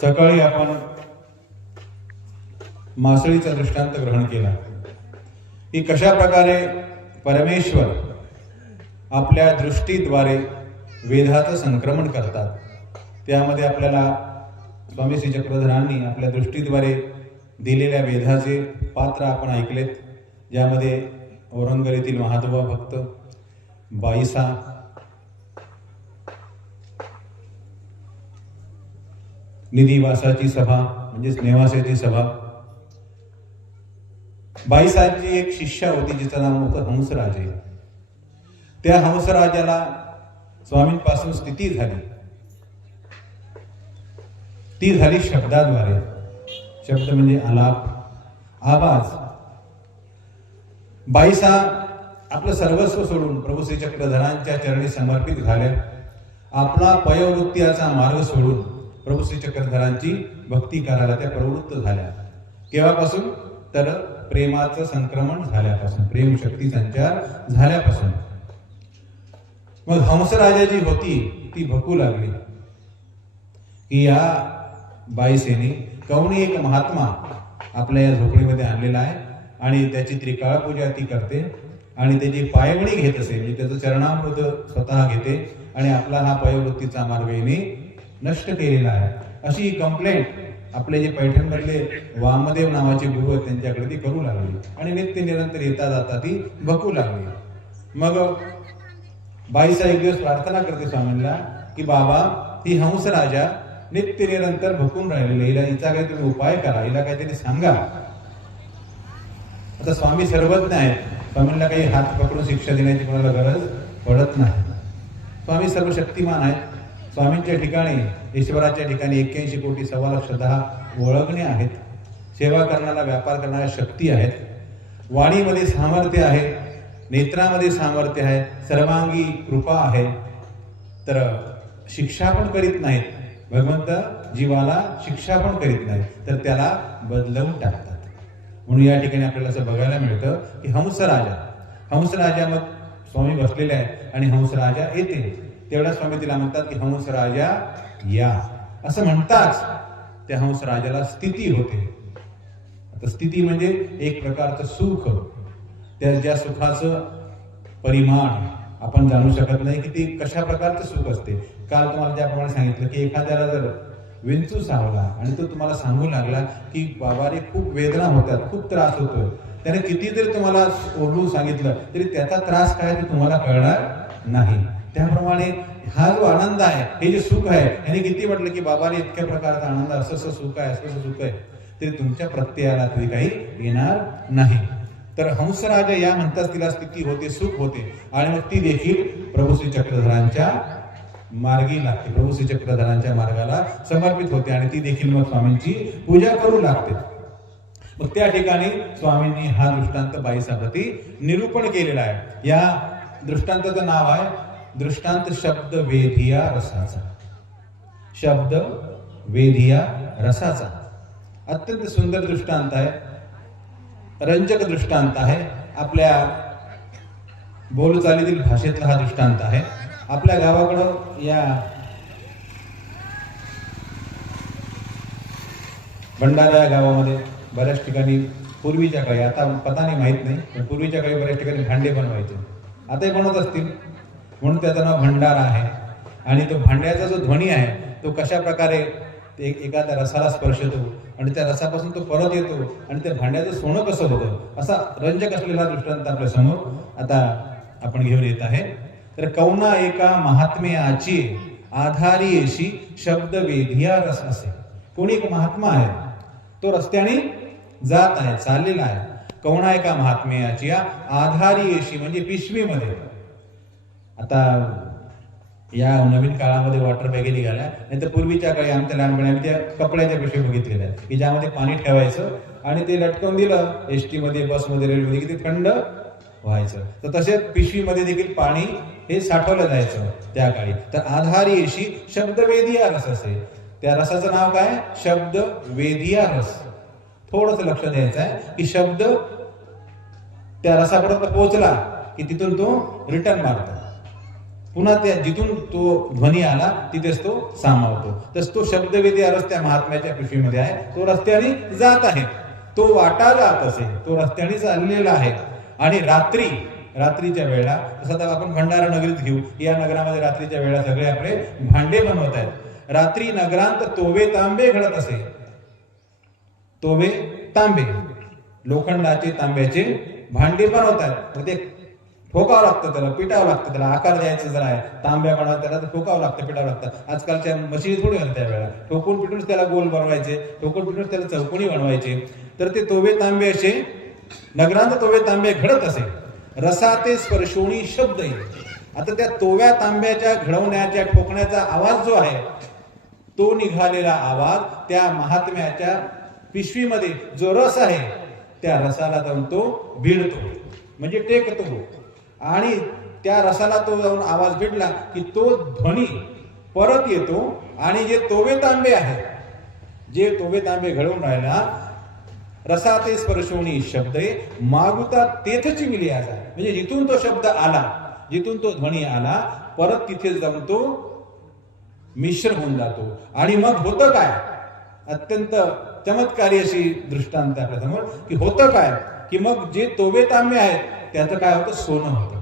सकाळी आपण मासळीचा दृष्टांत ग्रहण केला की कशा प्रकारे परमेश्वर आपल्या दृष्टीद्वारे वेदाचं संक्रमण करतात। त्यामध्ये आपल्याला स्वामी श्री चक्रधरांनी आपल्या दृष्टीद्वारे दिलेल्या वेदाचे पात्र आपण ऐकलेत, ज्यामध्ये औरंगजेबातील महादुवा भक्त, बाईसा, निधिवासाची सभा म्हणजेच नेवासाची सभा, बाईसाची एक शिष्या होती जिचं नाव होतं हंसराजे। त्या हंसराजाला स्वामींपासून स्थिती झाली, ती झाली शब्दाद्वारे। शब्द म्हणजे आलाप, आवाज। बाईसा आपलं सर्वस्व सोडून प्रभू श्री चक्रधरांच्या चरणी समर्पित झाल्या। आपला पयोवृत्तीचा मार्ग सोडून प्रभू श्री चक्रधरांची भक्ती करायला त्या प्रवृत्त झाल्या। केव्हापासून? तर प्रेमाचं संक्रमण झाल्यापासून, प्रेम शक्ती संचार झाल्यापासून। मग हंसराजा जी होती ती भकू लागली की या बाईसेनी कवणी एक महात्मा आपल्या या झोपडीमध्ये आणलेला आहे आणि त्याची त्रिकाळ पूजा ती करते आणि त्याची पायवणी घेत असे, म्हणजे त्याचं चरणामृत स्वतः घेते आणि आपला हा पयोवृत्तीचा मार्ग हिने नष्ट केलेला आहे, अशी कंप्लेंट आपले जे पैठणमधले वामदेव नावाचे गुरु आहेत त्यांच्याकडे ती करू लागली आणि नित्य निरंतर येता जाता ती भकू लागली। मग बाईसा एक दिवस प्रार्थना करते स्वामींना की बाबा, ही हंसराजा नित्य निरंतर भकून राहिलेली, हिला हिचा काही तुम्ही उपाय करा, हिला काहीतरी सांगा। आता स्वामी सर्वज्ञ आहेत, स्वामींना काही हात पकडून शिक्षा देण्याची कोणाला गरज पडत नाही। स्वामी सर्व शक्तिमान आहेत। स्वामींच्या ठिकाणी, ईश्वराच्या ठिकाणी 81 कोटी 1.25 ओळखणे आहेत, सेवा करण्याला, व्यापार करणाऱ्या शक्ती आहेत, वाणीमध्ये सामर्थ्य आहे, नेत्रामध्ये सामर्थ्य आहे, सर्वांगी कृपा आहे। तर शिक्षा पण करीत नाहीत भगवंत, जीवाला शिक्षा पण करीत नाहीत, तर त्याला बदलवून टाकतात। म्हणून या ठिकाणी आपल्याला असं बघायला मिळतं की हंसराजा मग स्वामी बसलेले आहेत आणि हंसराजा येते, तेवढा स्वामी तिला म्हणतात की हंसराजा या, असं म्हणताच त्या हंसराजाला स्थिती होते। आता स्थिती म्हणजे एक प्रकारचं सुख, त्या ज्या सुखाचं परिमाण आपण जाणू शकत नाही की ते कशा प्रकारचं सुख असते। काल तुम्हाला ज्याप्रमाणे सांगितलं की एखाद्याला जर विंचू चावला आणि तो तुम्हाला सांगू लागला की बाबा रे खूप वेदना होतात, खूप त्रास होतोय, त्याने किती जरी तुम्हाला ओरडून सांगितलं तरी त्याचा त्रास काय ते तुम्हाला कळणार नाही। त्याप्रमाणे हा जो आनंद आहे, हे जे सुख आहे, याने किती म्हटलं की बाबाने इतक्या प्रकारचा आनंद, असं सुख आहे, असं सुख आहे, तरी तुमच्या प्रत्ययाला तरी काही येणार नाही। तर हंसराजा या म्हणताच तिला स्थिती होते, सुख होते आणि मग ती देखील प्रभू श्री चक्रधरांच्या मार्गी लागते, प्रभू श्री चक्रधरांच्या मार्गाला समर्पित होते आणि ती देखील मग स्वामींची पूजा करू लागते। मग त्या ठिकाणी स्वामींनी हा दृष्टांत बाईसाप्रती निरूपण केलेला आहे। या दृष्टांताचं नाव आहे दृष्टांत शब्द वेधिया रसाचा। शब्द वेधिया रसाचा अत्यंत सुंदर दृष्टांत आहे, रंजक दृष्टांत आहे। आपल्या बोलचालीतील भाषेतला हा दृष्टांत आहे। आपल्या गावाकडं या भंडारा या गावामध्ये बऱ्याच ठिकाणी पूर्वीच्या काळी, आता पता नाही माहित नाही, पण पूर्वीच्या काळी बऱ्याच ठिकाणी भांडे बनवायचे, आताही बनवत असतील, म्हणून त्याचं नाव भंडारा आहे। आणि तो भांड्याचा जो ध्वनी आहे तो कशा प्रकारे एखाद्या रसाला स्पर्शतो आणि त्या रसापासून तो परत येतो आणि त्या भांड्याचं सोनं कसं होतं, असा रंजक असलेला दृष्टांत आपल्या समोर आता आपण घेऊन येत आहे। तर कौना एका महात्म्याची आधारी अशी शब्द वेधिया रस असे। कोणी एक महात्मा आहे, तो रस्त्याने जात आहे, चाललेला आहे। कौना एका महात्म्याची आधारी अशी म्हणजे पिशवीमध्ये। आता या नवीन काळामध्ये वॉटर बॅगे निघाल्या, नाही तर पूर्वीच्या काळी आमच्या लहानपणी आम्ही त्या कपड्याच्या पिशवी बघितलेल्या आहेत की ज्यामध्ये पाणी ठेवायचं आणि ते लटकवून दिलं एसटी मध्ये, बसमध्ये, रेल्वेमध्ये की ते थंड व्हायचं। तर तसे पिशवीमध्ये देखील पाणी हे साठवलं जायचं त्या काळी। तर आधारी अशी शब्द वेधिया रस असे। त्या रसाचं नाव काय? शब्द वेधिया रस। थोडंसं लक्ष द्यायचं आहे की शब्द त्या रसापर्यंत पोहोचला की तिथून तो रिटर्न मारतो, पुन्हा त्या जिथून तो ध्वनी आला तिथेच तो सामावतो. तस तो शब्दवेदी अर्थ त्या महात्म्याच्या पिशवीमध्ये आहे. तो रस्त्याने जात आहे, तो वाटा जात असे, तो रस्त्याने चाललेला आहे. आणि रात्रीच्या वेळेला तसं तर आपण भंडारा नगरीत घेऊ, या नगरामध्ये रात्रीच्या वेळेला सगळे आपले भांडे बनवत आहेत. रात्री नगरांत तोवे तांबे घडत असे. तोवे तांबे, लोखंडाचे तांब्याचे भांडे बनवतात. ते ठोकावं लागतं, त्याला पिटावं लागतं, त्याला आकार द्यायचं जर आहे तांब्या बनवायला त्याला तर ठोकावं लागतं, पिटावं लागतं. आजकालच्या मशिनी थोडी होत्या त्यावेळेला, ठोकून पिटून त्याला गोल बनवायचे, ठोकून पिटून त्याला चौकोनी बनवायचे. तर ते तोवे तांबे असे नगरांत तोवे तांबे घडत असे. रसा ते स्पर्शोणी शब्द आहे. आता त्या तोव्या तांब्याच्या घडवण्याच्या ठोकण्याचा आवाज जो आहे तो निघालेला आवाज त्या महात्म्याच्या पिशवीमध्ये जो रस आहे त्या रसाला जाऊन तो भिडतो, म्हणजे टेकतो. आणि त्या रसाला तो जाऊन आवाज भिडला की तो ध्वनी परत येतो. आणि जे तोवे तांबे आहेत, जे तोवे तांबे घडवून राहिला, रसा ते स्पर्शोणी शब्द मागुता तेथ चिंगली आजा, म्हणजे जिथून तो शब्द आला, जिथून तो ध्वनी आला, परत तिथे जाऊन तो मिश्र होऊन जातो. आणि मग होतं काय, अत्यंत चमत्कारी अशी दृष्टांत आपल्या समोर की होतं काय की मग जे तोवे तांबे आहेत त्याचं काय होतं, सोनं होतं.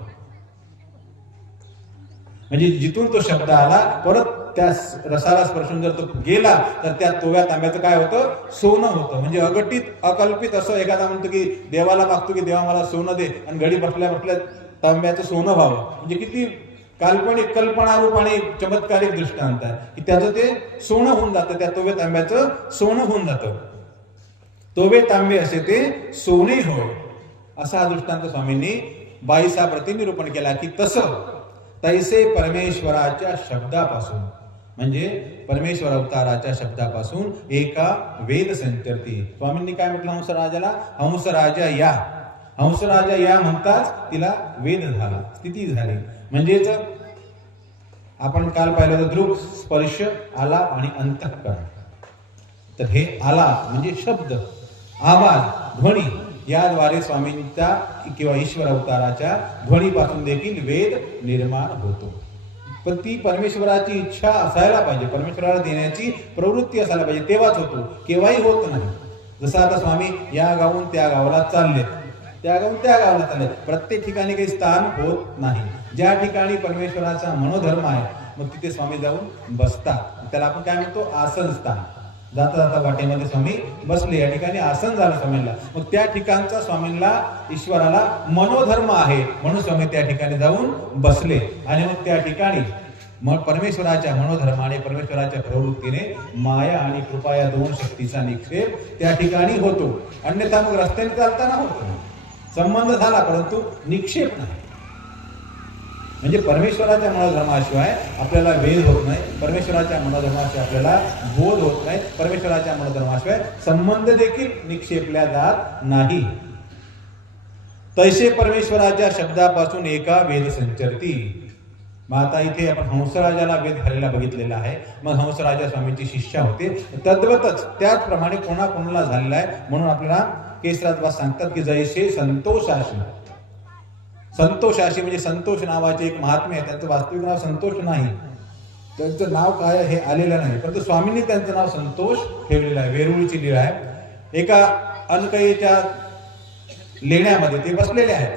म्हणजे जिथून तो शब्द आला परत त्या रसाला स्पर्शून जर तो गेला तर त्या तोव्या तांब्याचं काय होतं, सोनं होतं. म्हणजे अगटित अकल्पित असं एखादा म्हणतो की देवाला मागतो की देवा मला सोनं दे, आणि घडी बसल्या बसल्या तांब्याचं सोनं व्हावं. म्हणजे किती काल्पनिक कल्पनारूप आणि चमत्कारिक दृष्टांत आहे की त्याचं ते सोनं होऊन जातं, त्या तोवे तांब्याचं सोनं होऊन जातं. तोवे तांबे असे ते सोने होय, असा हा दृष्टांत स्वामींनी 22 प्रतिनिरूपण केला की तसं तैसे परमेश्वराच्या शब्दापासून, म्हणजे परमेश्वर अवताराच्या शब्दापासून एका वेद संचरती. स्वामींनी काय म्हटलं हंसराजाला, हंसराजा या. हंसराजा या म्हणताच तिला वेद झाला, स्थिती झाली. म्हणजेच आपण काल पाहिलं तर दृक, स्पर्श, आला आणि अंतःकरण. तर हे आला म्हणजे शब्द, आवाज, ध्वनी, याद्वारे स्वामींच्या किंवा ईश्वर अवताराच्या ध्वनीपासून देखील वेद निर्माण होतो. पण ती परमेश्वराची इच्छा असायला पाहिजे, परमेश्वराला देण्याची प्रवृत्ती असायला पाहिजे, तेव्हाच होतो, केव्हाही होत नाही. जसं आता स्वामी या गावून त्या गावाला चालले, त्या गावून त्या गावाला चालले, प्रत्येक ठिकाणी काही स्थान होत नाही. ज्या ठिकाणी परमेश्वराचा मनोधर्म आहे मग तिथे स्वामी जाऊन बसतात. त्याला आपण काय म्हणतो, आसन स्थान. जाता जाता वाटेमध्ये स्वामी बसले, या ठिकाणी आसन झालं स्वामींना. मग त्या ठिकाणचा स्वामींना ईश्वराला मनोधर्म आहे म्हणून स्वामी त्या ठिकाणी जाऊन बसले. आणि मग त्या ठिकाणी मग परमेश्वराच्या मनोधर्माने, परमेश्वराच्या प्रवृत्तीने माया आणि कृपा या दोन शक्तीचा निक्षेप त्या ठिकाणी होतो. अन्यथा मग रस्त्याने चालताना होतो, संबंध झाला परंतु निक्षेप नाही. म्हणजे परमेश्वराच्या मनोधर्माशिवाय आपल्याला वेद होत नाही, परमेश्वराच्या मनोधर्माशिवाय आपल्याला बोध होत नाही, परमेश्वराच्या मनोधर्माशिवाय संबंध देखील निक्षेपल्या जात नाही. तैसे परमेश्वराच्या शब्दापासून एका वेद संचरती. मग आता इथे आपण हंसराजाला वेद घालायला बघितलेला आहे. मग हंसराजा स्वामींची शिष्या होते, तद्वतच त्याचप्रमाणे कोणाकोणाला झालेला आहे. म्हणून आपल्याला केसरात सांगतात की जैसे संतोषाशी. संतोषाशी म्हणजे संतोष नावाचे एक महात्मे आहे, त्यांचं वास्तविक नाव संतोष नाही, त्यांचं नाव काय हे आलेलं नाही, परंतु स्वामींनी त्यांचं नाव संतोष ठेवलेलं आहे. वेरुळीची लीळा आहे. एका अनकयेच्या लेण्यामध्ये ते बसलेले आहेत.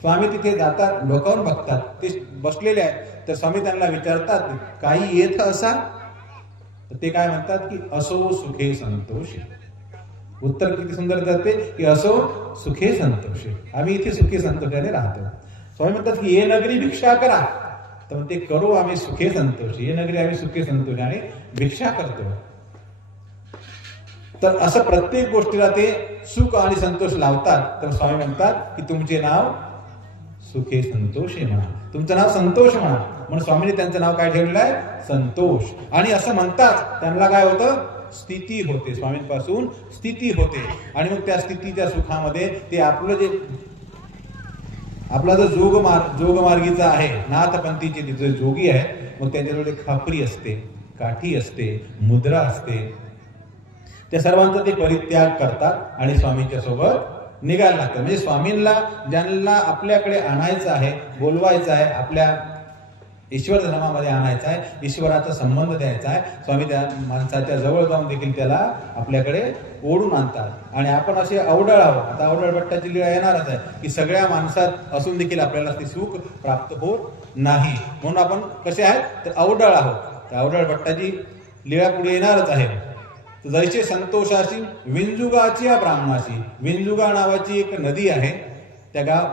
स्वामी तिथे जातात, डोकावून बघतात, ते बसलेले आहेत. तर स्वामी त्यांना विचारतात काही येत असा, तर ते काय म्हणतात की असो सुखे संतोषी. उत्तर किती सुंदर जाते की असो सुखे संतोषी, आम्ही इथे सुखे संतोषाने राहतो. स्वामी म्हणतात की ये नगरी भिक्षा करा, तर ते करू आम्ही सुखे संतोषी. ये नगरी आम्ही सुखे संतोषाने भिक्षा करतो. तर असं प्रत्येक गोष्टीला ते सुख आणि संतोष लावतात. तर स्वामी म्हणतात की तुमचे नाव सुखे संतोषे म्हणा, तुमचं नाव संतोष म्हणा. म्हणून स्वामीने त्यांचं नाव काय ठेवलेलं आहे, संतोष. आणि असं म्हणतात त्यांना काय होतं, स्थिती होते, स्वामींपासून स्थिती होते. आणि मग त्या स्थितीच्या सुखामध्ये ते आपलं जे आपला जो जोगमार्गीचा आहे, नाथपंथीचे जे जोगी आहे, मग त्यांच्याजवळ खापरी असते, काठी असते, मुद्रा असते, त्या सर्वांचा ते परित्याग करतात आणि स्वामींच्या सोबत निघायला लागतात. म्हणजे स्वामींना ज्यांना आपल्याकडे आणायचं आहे, बोलवायचं आहे, आपल्या ईश्वर धर्मामध्ये आणायचा आहे, ईश्वराचा संबंध द्यायचा आहे. स्वामी त्या माणसाच्या जवळ जाऊन देखील त्याला आपल्याकडे ओढून आणतात. आणि आपण असे अवढळ आहोत. आता अवढळ भट्टाची लीळा येणारच आहे की सगळ्या माणसात असून देखील आपल्याला ते सुख प्राप्त होत नाही, म्हणून आपण कसे आहेत तर अवढळ आहोत. त्या अवढळ भट्टाची लीळा पुढे येणारच आहे. जैसे संतोषाशी विंजुगाची ब्राह्मणाशी, विंजुगा नावाची एक नदी आहे त्या गाव,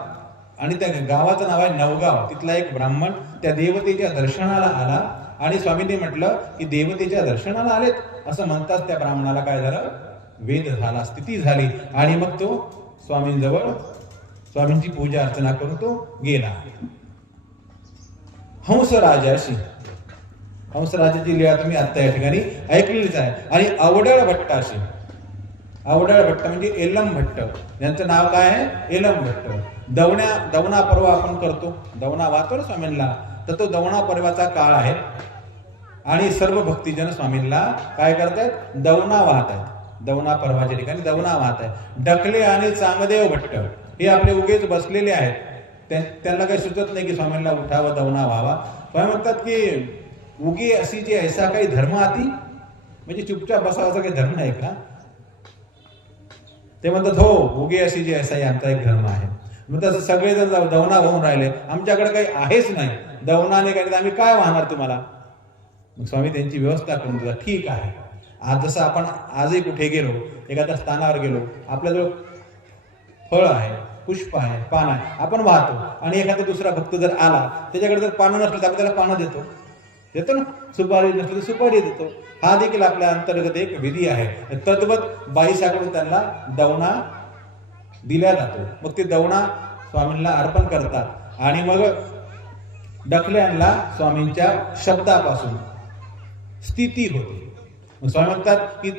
आणि त्या गावाचं नाव आहे नवगाव. तिथला एक ब्राह्मण त्या देवतेच्या दर्शनाला आला आणि स्वामींनी म्हटलं की देवतेच्या दर्शनाला आलेत असं म्हणतात. त्या ब्राह्मणाला काय झालं, वेद झाला, स्थिती झाली. आणि मग तो स्वामींजवळ स्वामींची पूजा अर्चना करून तो गेला. हंसराजाशी, हंसराजाची लीळा तुम्ही आता या ठिकाणी ऐकलेलीच आहे. आणि अवढळ भट्टाशी, अवढळ भट्ट म्हणजे एलम भट्ट, यांचं नाव काय आहे एलम भट्ट. दवना पर्व आपण करतो, दवना वाहतो ना स्वामींना, तर तो दवना पर्वाचा काळ आहे. आणि सर्व भक्तिजन स्वामींना काय करतायत, दवना वाहत आहेत. दवना पर्वाच्या ठिकाणी दवना वाहत आहे. डकले आणि चांगदेव भट्ट हे आपले उगेच बसलेले आहेत. त्यांना काही सुचत नाही की स्वामींना उठावं, दवना व्हावा. स्वामी म्हणतात की उगे अशी जी ऐसा काही धर्म आती, म्हणजे चुपचाप बसावाचा काही धर्म आहे का. ते म्हणतात हो, उगे अशी जी ऐसा आमचा एक धर्म आहे. मग तसं सगळेजण दवना वाहून राहिले, आमच्याकडे काही आहेच नाही, दवनाने काय आम्ही काय वाहणार तुम्हाला. मग स्वामी त्यांची व्यवस्था करून देतात. ठीक आहे, आज जसं आपण आजही कुठे गेलो, एखाद्या स्थानावर गेलो, आपल्याजवळ फळ आहे, पुष्प आहे, पान आहे, आपण वाहतो. आणि एखादा दुसरा भक्त जर आला, त्याच्याकडे जर पानं नसलं तर आपण त्याला पानं देतो ना, सुपारी नसली तर सुपारी देतो. हा देखील आपल्या अंतर्गत एक विधी आहे. तद्वत बाईसाकडून त्यांना दवना दिला जातो. मग ते दवना स्वामींना अर्पण करतात. आणि मग डकल्यांना स्वामींच्या शब्दापासून स्थिती होते. मग स्वामी म्हणतात की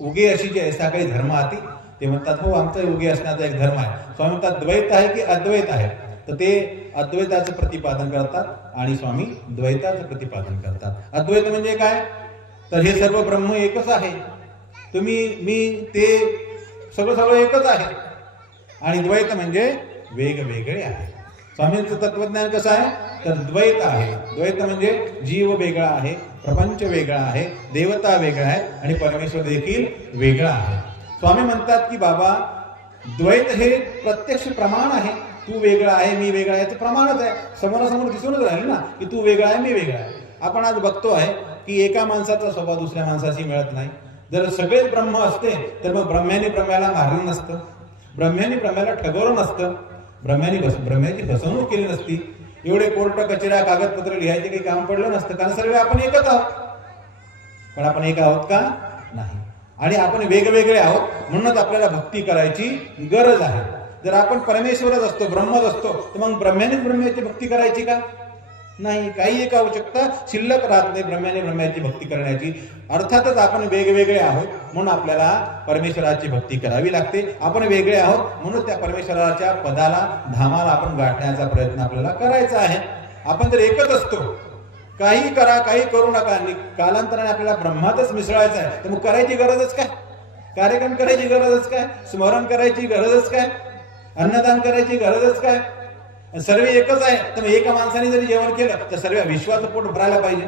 उगे अशी जी ऐसा काही धर्म आती, ते म्हणतात हो, आमचा उगे असण्याचा एक धर्म आहे. स्वामी म्हणतात द्वैत आहे की अद्वैत आहे, तर ते अद्वैताचं प्रतिपादन करतात आणि स्वामी द्वैताचं प्रतिपादन करतात. अद्वैत म्हणजे काय, तर हे सर्व ब्रह्म एकच आहे, तुम्ही मी ते सगळं एकच आहे. आणि द्वैत म्हणजे वेगवेगळे आहे. स्वामींचं तत्वज्ञान कसं आहे, तर द्वैत आहे. द्वैत म्हणजे जीव वेगळा आहे, प्रपंच वेगळा आहे, देवता वेगळा आहे आणि परमेश्वर देखील वेगळा आहे. स्वामी म्हणतात की बाबा द्वैत हे प्रत्यक्ष प्रमाण आहे. तू वेगळा आहे, मी वेगळा आहे, याचं प्रमाणच आहे. समोरासमोर दिसूनच राहील ना की तू वेगळा आहे, मी वेगळा आहे. आपण आज बघतो आहे की एका माणसाचा स्वभाव दुसऱ्या माणसाशी मिळत नाही. जर सगळेच ब्रह्म असते तर मग ब्रह्म्याने ब्रह्म्याला मारलं नसतं, ब्रह्म्याने ब्रह्म्याला ठगवलं नसतं, ब्रह्म्याची फसवणूक केली नसती, एवढे कोर्ट कचेऱ्या कागदपत्र लिहायचे काही काम पडलं नसतं. कारण सर्व आपण एकच आहोत. पण आपण एक आहोत का, नाही. आणि आपण वेगवेगळे आहोत, म्हणूनच आपल्याला भक्ती करायची गरज आहे. जर आपण परमेश्वरच असतो, ब्रह्मच असतो, तर मग ब्रह्म्यानेच ब्रह्म्याची भक्ती करायची का, नाही. काही एक आवश्यकता शिल्लक राहत नाही ब्रह्म्याने ब्रह्म्याची भक्ती करण्याची. अर्थातच आपण वेगवेगळे आहोत म्हणून आपल्याला परमेश्वराची भक्ती करावी लागते. आपण वेगळे आहोत म्हणून त्या परमेश्वराच्या पदाला, धामाला आपण गाठण्याचा प्रयत्न आपल्याला करायचा आहे. आपण जर एकच असतो, काही करा, काही करू नका, आणि कालांतराने आपल्याला ब्रह्मातच मिसळायचं आहे, तर मग करायची गरजच काय, कार्यक्रम करायची गरजच काय, स्मरण करायची गरजच काय, अन्नदान करायची गरजच काय. सर्व एकच आहे, तर एका माणसाने जरी जेवण केलं तर सर्व विश्वाचं पोट भरायला पाहिजे.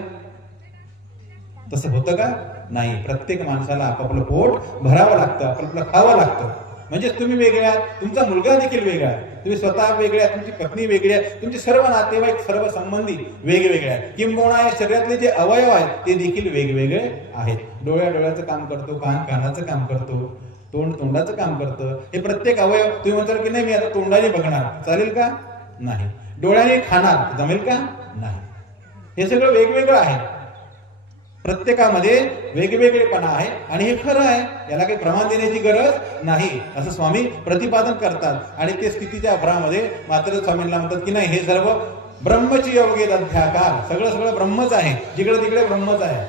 तसं होतं का, नाही. प्रत्येक माणसाला आपापलं पोट भरावं लागतं, आपापलं खावं लागतं. म्हणजेच तुम्ही वेगळे आहात, तुमचा मुलगा देखील वेगळा आहे, तुम्ही स्वतः वेगळे आहात, तुमची पत्नी वेगळी आहे, तुमचे सर्व नातेवाईक, सर्व संबंधी वेगवेगळे आहेत. किंबहुना या शरीरातले जे अवयव आहेत ते देखील वेगवेगळे आहेत. डोळ्याचं काम करतो, कानाचं काम करतो, तोंडाचं काम करतं. हे प्रत्येक अवयव, तुम्ही म्हणता की नाही मी आता तोंडाने बघणार, चालेल का, नाही. डोळ्याने खाणार, जमेल का, नाही. हे सगळं वेगवेगळं आहे. प्रत्येकामध्ये वेगवेगळेपणा आहे आणि हे खरं आहे, याला काही प्रमाण देण्याची गरज नाही असं स्वामी प्रतिपादन करतात. आणि ते स्थितीच्या भरामध्ये मात्र स्वामींना म्हणतात की नाही, हे सर्व ब्रह्मची अवघेत अध्याकार, सगळं ब्रह्मच आहे, जिकडे तिकडे ब्रह्मच आहे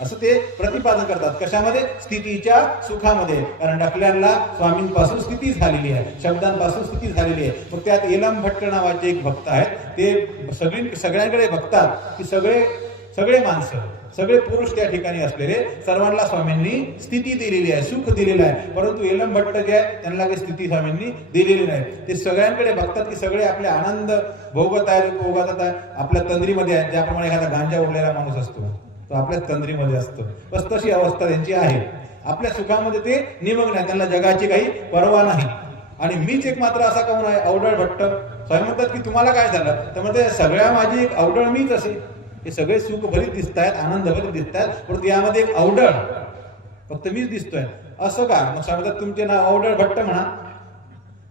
असं ते प्रतिपादन करतात. कशामध्ये, स्थितीच्या सुखामध्ये. कारण डकल्यांना स्वामींपासून स्थिती झालेली आहे, शब्दांपासून स्थिती झालेली आहे. मग त्यात एलम भट्ट नावाचे एक भक्त आहेत, ते सगळ्यांकडे बघतात की सगळे सगळे माणसं, सगळे पुरुष त्या ठिकाणी असलेले, सर्वांना स्वामींनी स्थिती दिलेली आहे, सुख दिलेलं आहे. परंतु येलम भट्ट जे आहे त्यांना काही स्थिती स्वामींनी दिलेली नाही. ते सगळ्यांकडे बघतात की सगळे आपले आनंद भोगत आहे. आपल्या तंद्रीमध्ये आहे. ज्याप्रमाणे एखादा गांजा उडलेला माणूस असतो तो आपल्याच तंद्रीमध्ये असतो, बस तशी अवस्था त्यांची आहे. आपल्या सुखामध्ये ते निमग्न आहे, त्यांना जगाची काही पर्वा नाही. आणि मीच एक मात्र असा काऊन आहे अवडळ भट्ट. स्वामी म्हणतात की तुम्हाला काय झालं, तर म्हणते सगळ्या माझी एक अवडळ मीच असे. हे सगळे सुख भरीत दिसत आहेत, आनंद भरीत दिसत आहेत, परंतु यामध्ये एक अवडळ फक्त मीच दिसतोय. असं का? मग स्वामी म्हणतात तुमचे नाव अवडळ भट्ट म्हणा.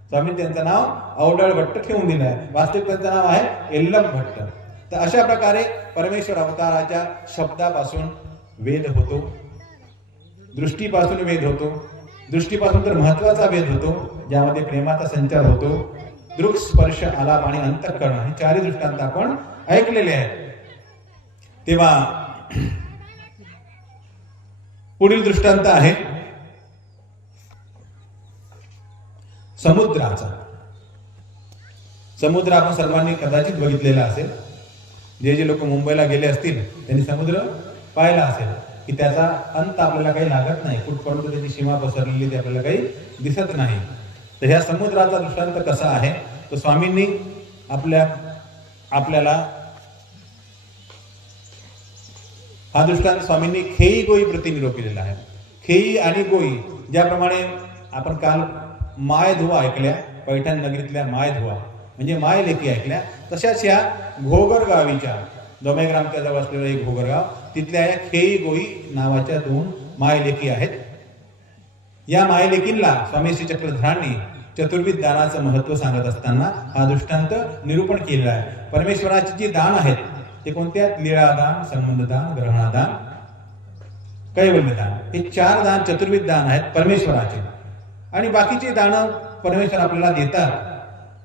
स्वामी त्यांचं नाव अवडळ भट्ट ठेवून दिलं आहे. वास्तविक त्यांचं नाव आहे एल्लम भट्ट. तर अशा प्रकारे परमेश्वर अवताराच्या शब्दापासून वेद होतो, दृष्टीपासून वेद होतो. दृष्टीपासून तर महत्वाचा वेद होतो ज्यामध्ये प्रेमाचा संचार होतो. दृक्, स्पर्श, आलाप आणि अंतःकरण हे चारही दृष्टांत आपण ऐकलेले आहेत. तेव्हा पुढील दृष्टांत आहे समुद्राचा. समुद्र आपण सर्वांनी कदाचित बघितलेला असेल. जे लोक मुंबईला गेले असतील त्यांनी समुद्र पाहिला असेल की त्याचा अंत आपल्याला काही लागत नाही, कुठपर्यंत त्याची सीमा पसरलेली ते आपल्याला काही दिसत नाही. तर ह्या समुद्राचा दृष्टांत कसा आहे, तर स्वामींनी आपल्याला हा दृष्टांत स्वामींनी खेई गोई प्रति निरोपिलेला आहे. खेई आणि गोई, ज्याप्रमाणे आपण काल माय धुवा ऐकल्या, पैठण नगरीतल्या माय धुवा म्हणजे माय लेकी ऐकल्या, तशाच ह्या घोगर गावीच्या दोमेग्रामच्या जवळ असलेलं एक घोगरगाव, तिथल्या या खेई गोई नावाच्या 2 मायलेकी आहेत. या मायलेकींना स्वामी श्री चक्रधरांनी चतुर्विध दानाचं महत्व सांगत असताना हा दृष्टांत निरूपण केलेला आहे. परमेश्वराची जी दान आहेत ते कोणत्या? लीळादान, संबंधदान, ग्रहणादान, कैवल्यदान, हे 4 दान चतुर्विध दान आहेत परमेश्वराचे. आणि बाकीचे दान परमेश्वर आपल्याला देतात,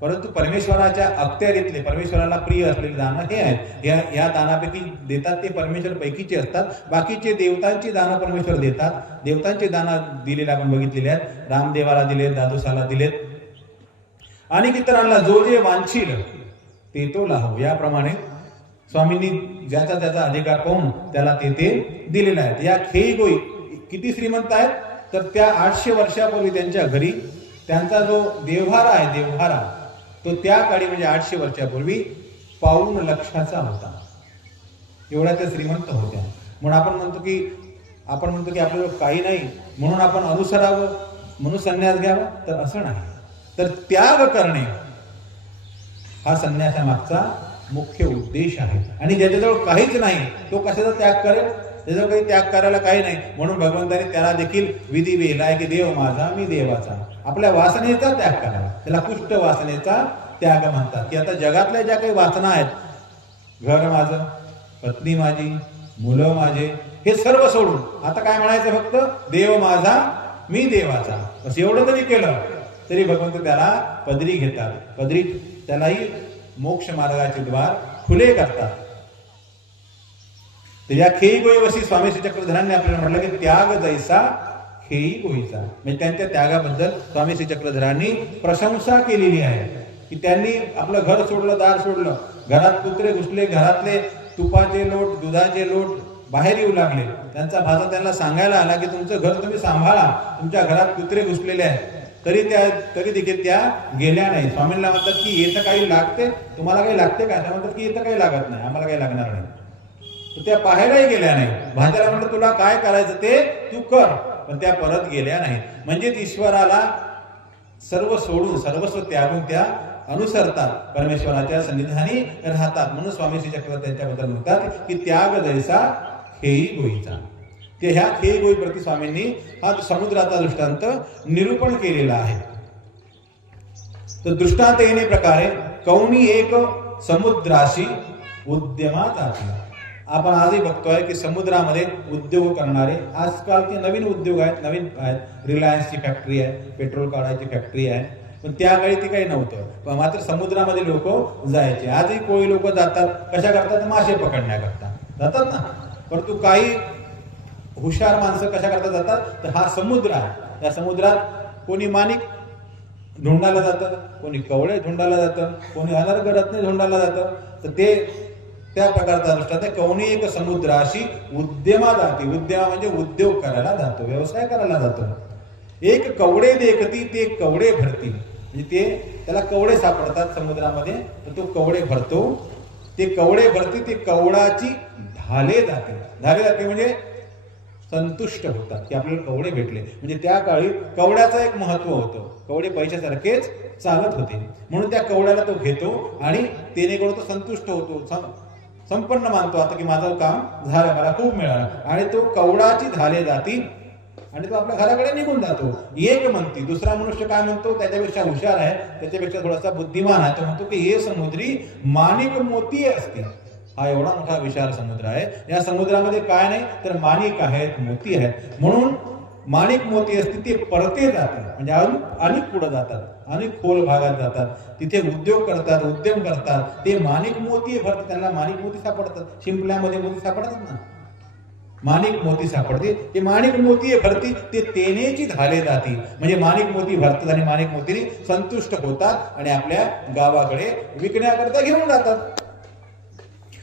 परंतु परमेश्वराच्या अखत्यारीतले, परमेश्वराला प्रिय असलेले दान हे आहेत. या दानापैकी देतात ते परमेश्वर पैकीचे असतात. बाकीचे देवतांची दानं परमेश्वर देतात. देवतांचे दानं दिलेले आपण बघितलेले आहेत. रामदेवाला दिलेत, दादोसाला दिलेत, आणि इतरांना जो जे वांछील ते तो लाहो. याप्रमाणे स्वामींनी ज्याचा त्याचा अधिकार पाहून त्याला ते दिलेला आहे. या खेई गोई किती श्रीमंत आहेत, तर त्या 800 वर्षापूर्वी त्यांच्या घरी त्यांचा जो देवहारा आहे, देवहारा तो त्या काळी म्हणजे 800 वर्षापूर्वी 5 लक्षाचा होता. एवढ्या त्या श्रीमंत होत्या. म्हणून आपण म्हणतो की आपल्याला काही नाही म्हणून आपण अनुसरावं, म्हणून संन्यास घ्यावा, तर असं नाही. तर त्याग करणे हा संन्यासामागचा मुख्य उद्देश आहे. आणि ज्याच्याजवळ काहीच नाही तो कशाचा त्याग करेल? त्याच्याजवळ काही त्याग करायला काही नाही, म्हणून भगवंताने त्याला देखील विधी वेलाय की देव माझा मी देवाचा. आपल्या वासनेचा त्याग करावा, त्याला कुष्ठ वासनेचा त्याग म्हणतात. की आता जगातल्या ज्या काही वासना आहेत, घर माझं, पत्नी माझी, मुलं माझे, हे सर्व सोडून आता काय म्हणायचं? फक्त देव माझा मी देवाचा. बस एवढं जरी केलं तरी भगवंत त्याला पदरी घेतात. पदरी त्यालाही मोक्ष मार्गाचे द्वार खुले करतात. तर या खेई गोई वशी स्वामी श्री चक्रधरांनी आपल्याला म्हटलं की त्याग जैसा खेई गोईचा, म्हणजे त्यांच्या त्यागाबद्दल स्वामी श्री चक्रधरांनी प्रशंसा केलेली आहे. की त्यांनी आपलं घर सोडलं, दार सोडलं, घरात कुत्रे घुसले, घरातले तुपाचे लोट, दुधाचे लोट बाहेर येऊ लागले. त्यांचा भाचा त्यांना सांगायला आला की तुमचं घर तुम्ही सांभाळा, तुमच्या घरात कुत्रे घुसलेले आहेत. तरी देखील त्या गेल्या नाही. स्वामींना म्हणतात की येतं काही लागते, तुम्हाला काही लागते का? त्या म्हणतात की येतं काही लागत नाही, आम्हाला काही लागणार नाही. तर त्या पाहायलाही गेल्या नाही. भाच्याला म्हणतात तुला काय करायचं ते तू कर, पण त्या परत गेल्या नाही. म्हणजेच ईश्वराला सर्व सोडून, सर्वस्व त्यागून त्या अनुसरतात, परमेश्वराच्या सन्निधानी राहतात. म्हणून स्वामी श्री चक्रधर त्यांच्याबद्दल म्हणतात की त्याग जैसा खेई गोईचा. ते ह्या खेई गोई प्रति स्वामींनी हा समुद्राचा दृष्टांत निरूपण केलेला आहे. तर दृष्टांत येणे प्रकारे कौणी एक समुद्राशी उद्यमात. आपण आजही बघतोय की समुद्रामध्ये उद्योग करणारे आजकालचे नवीन उद्योग आहेत, नवीन आहेत. रिलायन्सची फॅक्टरी आहे, पेट्रोल काढायची फॅक्टरी आहे, पण त्या काळी ते काही नव्हतं. पण मात्र समुद्रामध्ये लोक जायचे. आजही कोळी लोक जातात, कशा करतात? मासे पकडण्याकरता जातात ना. परंतु काही हुशार माणसं कशा करता जातात? तर हा समुद्र आहे, त्या समुद्रात कोणी माणिक धुंडायला जातं, कोणी कवळे धुंडायला जातं, कोणी अनर्गरत्ने धुंडायला जातं. तर ते त्या प्रकारचा दृष्टांत आहे. कवनी एक समुद्राशी उद्यमा जाती. उद्यमा म्हणजे उद्योग करायला जातो, व्यवसाय करायला जातो. एक कवडे देखती ते कवडे भरती, म्हणजे त्याला कवडे सापडतात समुद्रामध्ये, तर तो कवडे भरतो. ते कवडे भरती ते कवडाची धाले जाते. धाले जाते म्हणजे संतुष्ट होतात की आपल्याला कवडे भेटले. म्हणजे त्या काळी कवड्याचं एक महत्व होतं. कवडे पैशासारखेच चालत होते, म्हणून त्या कवड्याला तो घेतो आणि तेणेकडून तो संतुष्ट होतो, संपन्न मानतो आता की माझं काम झालं, मला खूप मिळालं, आणि तो कवडाची धाले जाती आणि तो आपल्या घराकडे निघून जातो. एक म्हणती. दुसरा मनुष्य काय म्हणतो, त्याच्यापेक्षा हुशार आहे, त्याच्यापेक्षा थोडासा बुद्धिमान आहे, तो म्हणतो की हे समुद्री माणिक मोती असते. हा एवढा मोठा विशाल समुद्र आहे, या समुद्रामध्ये काय नाही तर माणिक आहेत, मोती आहेत, म्हणून माणिक मोती असते ते परते जातात, म्हणजे अनेक पुढे जातात, अनेक खोल भागात जातात, तिथे उद्योग करतात, उद्यम करतात. ते माणिक मोती भरतात, त्यांना माणिक मोती सापडतात. शिंपल्यामध्ये मोती सापडतात ना, माणिक मोती सापडते. ते माणिक मोती भरती ते तेनेची धाले जाती, म्हणजे माणिक मोती भरतात आणि माणिक मोतीने संतुष्ट होतात आणि आपल्या गावाकडे विकण्याकरता घेऊन जातात.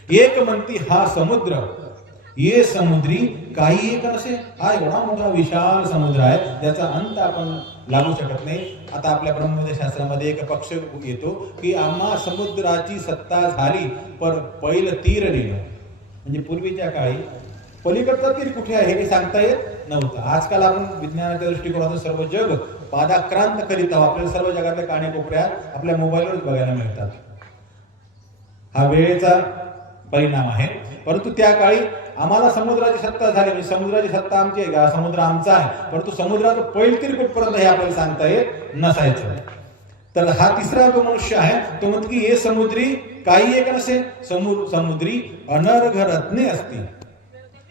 एक म्हणती हा समुद्र ये समुद्री काही एक नसे. हा एवढा मोठा विशाल समुद्र आहे, त्याचा अंत आपण लागू शकत नाही. आता आपल्या ब्रह्मवेद शास्त्रामध्ये एक पक्ष येतो की आम्हा समुद्राची सत्ता झाली पर पैल तीर नेलं, म्हणजे पूर्वीच्या काळी पलीकडचा तीर कुठे आहे हे सांगता येत नव्हतं. आजकाल आपण विज्ञानाच्या दृष्टिकोनातून सर्व जग पादाक्रांत करीत आहोत. आपल्याला सर्व जगातल्या काणेकोपऱ्यात आपल्या मोबाईलवरच बघायला मिळतात. हा वेळेचा परिणाम आहे. परंतु त्या काळी आम्हाला समुद्राची सत्ता झाली, म्हणजे समुद्राची सत्ता आमची आहे का, समुद्र आमचा आहे, परंतु समुद्राचं पैल तीर कुठपर्यंत हे आपल्याला सांगता येत नसायचं. तर हा तिसरा जो मनुष्य आहे तो म्हणतो की हे समुद्री काही एक नसे, समुद्री अनर्घ रत्ने असतील.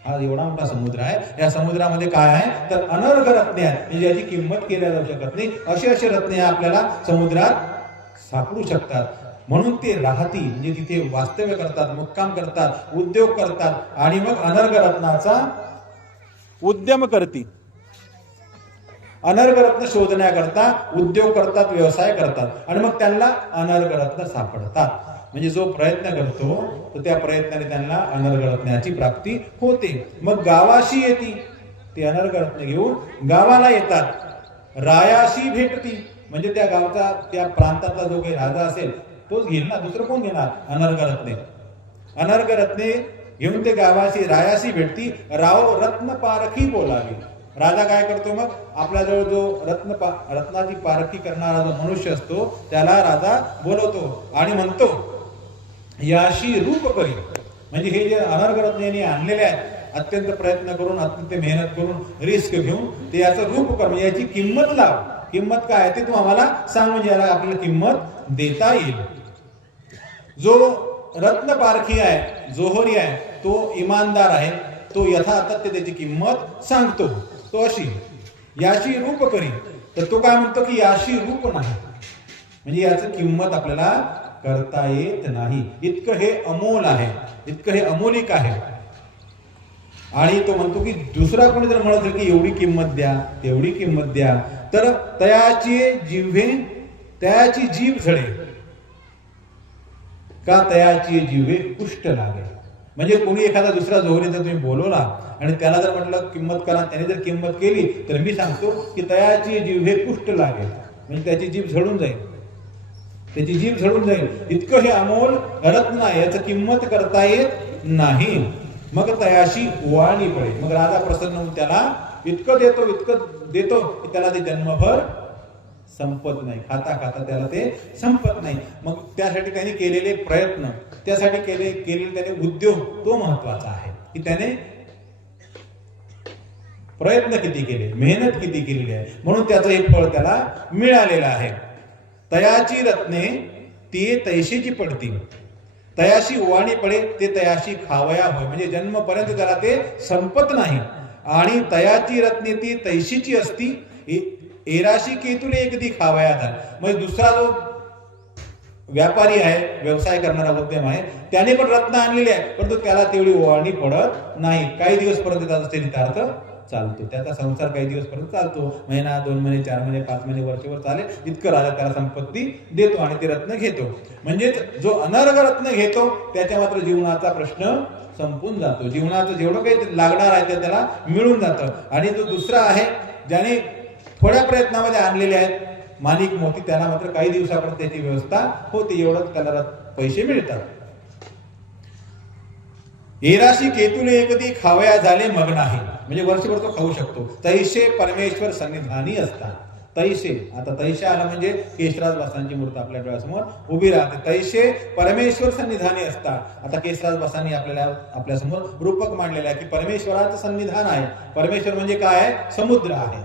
हा एवढा मोठा समुद्र आहे, या समुद्रामध्ये काय आहे तर अनर्घ रत्ने आहेत, म्हणजे याची किंमत केल्या जाऊ शकत नाही, अशी रत्ने आपल्याला समुद्रात सापडू शकतात. म्हणून ते राहती, म्हणजे तिथे वास्तव्य करतात, मुक्काम करतात, उद्योग करतात आणि मग अनर्घ रत्नाचा उद्यम करती. अनर्घ रत्न शोधण्याकरता उद्योग करतात, व्यवसाय करतात आणि मग त्यांना अनर्घ रत्न सापडतात. म्हणजे जो प्रयत्न करतो तो त्या प्रयत्नाने त्यांना अनर्घ रत्नाची प्राप्ती होते. मग गावाशी येती, ते अनर्घ रत्न घेऊन गावाला येतात. रायाशी भेटती, म्हणजे त्या गावचा त्या प्रांतातला जो काही राजा असेल तोच घेईल ना, दुसरं कोण घेणार अनर्घ रत्ने. अनर्घ रत्ने घेऊन ते गावाशी रायाशी भेटती. राव रत्न पारखी बोलावी. राजा काय करतो मग, आपल्याजवळ जो रत्नाची पारखी करणारा जो मनुष्य असतो त्याला राजा बोलवतो आणि म्हणतो याशी रूप करी. म्हणजे हे जे अनर्घ रत्ने आणलेले आहेत, अत्यंत प्रयत्न करून, अत्यंत मेहनत करून, रिस्क घेऊन ते याचं रूप कर, म्हणजे याची किंमत लाव. किंमत काय ते तू आम्हाला सांग, म्हणजे याला आपल्याला किंमत देता येईल. जो रत्न पारखी आहे, जोहरी आहे, तो इमानदार आहे, तो यथातथ्य त्याची किंमत सांगतो. तो अशी याशी रूप करी. तर तो काय म्हणतो की याशी रूप नाही, म्हणजे याची किंमत आपल्याला करता येत नाही. इतकं हे अमोल आहे, इतकं हे अमोलिक आहे. आणि तो म्हणतो की दुसरा कोणी जर म्हणत की एवढी किंमत द्या, तेवढी किंमत द्या, तर तयाची जीभ झळे का तयाची जीवे कुष्ठ लागे. म्हणजे कोणी एखादा दुसरा जोहरी जर तुम्ही बोलवला आणि त्याला जर म्हटलं किंमत करा, त्याने जर किंमत केली तर मी सांगतो की तयाची जीवे कुष्ठ लागे, म्हणजे त्याची जीभ झडून जाईल, त्याची जीभ झडून जाईल. इतकं हे अमोल रत्न आहे, याचं किंमत करता येत नाही. मग तयाशी ओवाळणी पडे. मग राजा प्रसन्न होऊन त्याला इतकं देतो की त्याला ते जन्मभर संपत नाही, खाता खाता त्याला ते संपत नाही. मग त्यासाठी त्याने केलेले प्रयत्न, त्यासाठी केलेले त्याने उद्योग, तो महत्वाचा आहे की त्याने प्रयत्न किती केले, मेहनत किती केलेली आहे, म्हणून त्याचं हे फळ त्याला मिळालेलं आहे. तयाची रत्ने ती तैशीची पडती, तयाशी ओवाणी पडे ते तयाशी खावया होय, म्हणजे जन्मपर्यंत त्याला ते संपत नाही. आणि तयाची रत्ने ती तैशीची असती, एराशी केतुले एकदी खावया झाला. म्हणजे दुसरा जो व्यापारी आहे, व्यवसाय करणारा उद्यम आहे, त्याने पण रत्न आणलेले आहे, परंतु त्याला तेवढी ओवाळणी पडत नाही, काही दिवस पर्यंत त्याचा चरितार्थ चालतो, त्याचा संसार काही दिवसपर्यंत चालतो, महिना, 2 महिने, 4 महिने, 5 महिने, वर्षभर चालेल, इतकं राजा त्याला संपत्ती देतो आणि ते रत्न घेतो. म्हणजेच जो अनर्घ रत्न घेतो त्याच्या मात्र जीवनाचा प्रश्न संपून जातो, जीवनाचं जेवढं काही लागणार आहे ते त्याला मिळून जातं. आणि जो दुसरा आहे ज्याने थोड्या प्रयत्नामध्ये आणलेले आहेत माणिक मोती, त्याला मात्र काही दिवसापर्यंत त्याची व्यवस्था होते, एवढं त्याला पैसे मिळतात. येराशी केतुले एकदी खावया झाले मग नाही, म्हणजे वर्षभर तो खाऊ शकतो. तैसे परमेश्वर सन्निधानी असतात. तैसे, आता तैसे आला म्हणजे केशराज बसांची मूर्ती आपल्या डोळ्यासमोर उभी राहते. तैसे परमेश्वर सन्निधानी असतात. आता केशराज बसांनी आपल्यासमोर रूपक मांडलेलं आहे की परमेश्वराचं सन्निधान आहे. परमेश्वर म्हणजे काय आहे? समुद्र आहे.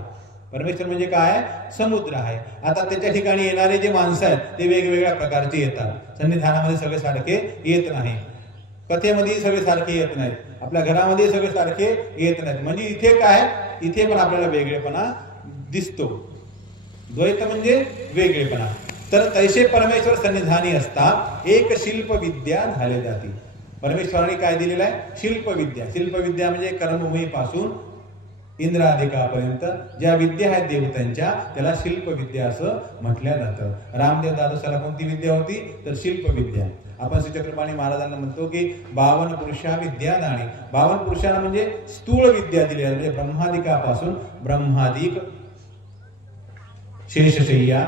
परमेश्वर म्हणजे काय आहे? समुद्र आहे. आता त्याच्या ठिकाणी येणारे जे माणसं आहेत ते वेगवेगळ्या प्रकारचे येतात. सन्निधानामध्ये सगळे सारखे येत नाही, कथेमध्ये सगळे सारखे येत नाहीत, आपल्या घरामध्ये सगळे सारखे येत नाहीत. म्हणजे इथे काय, इथे पण आपल्याला वेगळेपणा दिसतो. द्वैत म्हणजे वेगळेपणा. तर तैसे परमेश्वर सन्निधानी असता एक शिल्प विद्या झाले जाते. परमेश्वराने काय दिलेलं आहे? शिल्पविद्या. शिल्पविद्या म्हणजे कर्मभूमीपासून इंद्राधिकापर्यंत ज्या विद्या आहेत देवतांच्या त्याला शिल्पविद्या असं म्हटलं जातं. रामदेव दादोसाला कोणती विद्या होती? तर शिल्पविद्या. आपण श्रीचक्रपाणी महाराजांना म्हणतो की 52 पुरुषा विद्या दाणी. 52 पुरुषांना म्हणजे स्थूळ विद्या दिली आहे, म्हणजे ब्रह्मादिकापासून ब्रह्मादिक, शेषशय्या,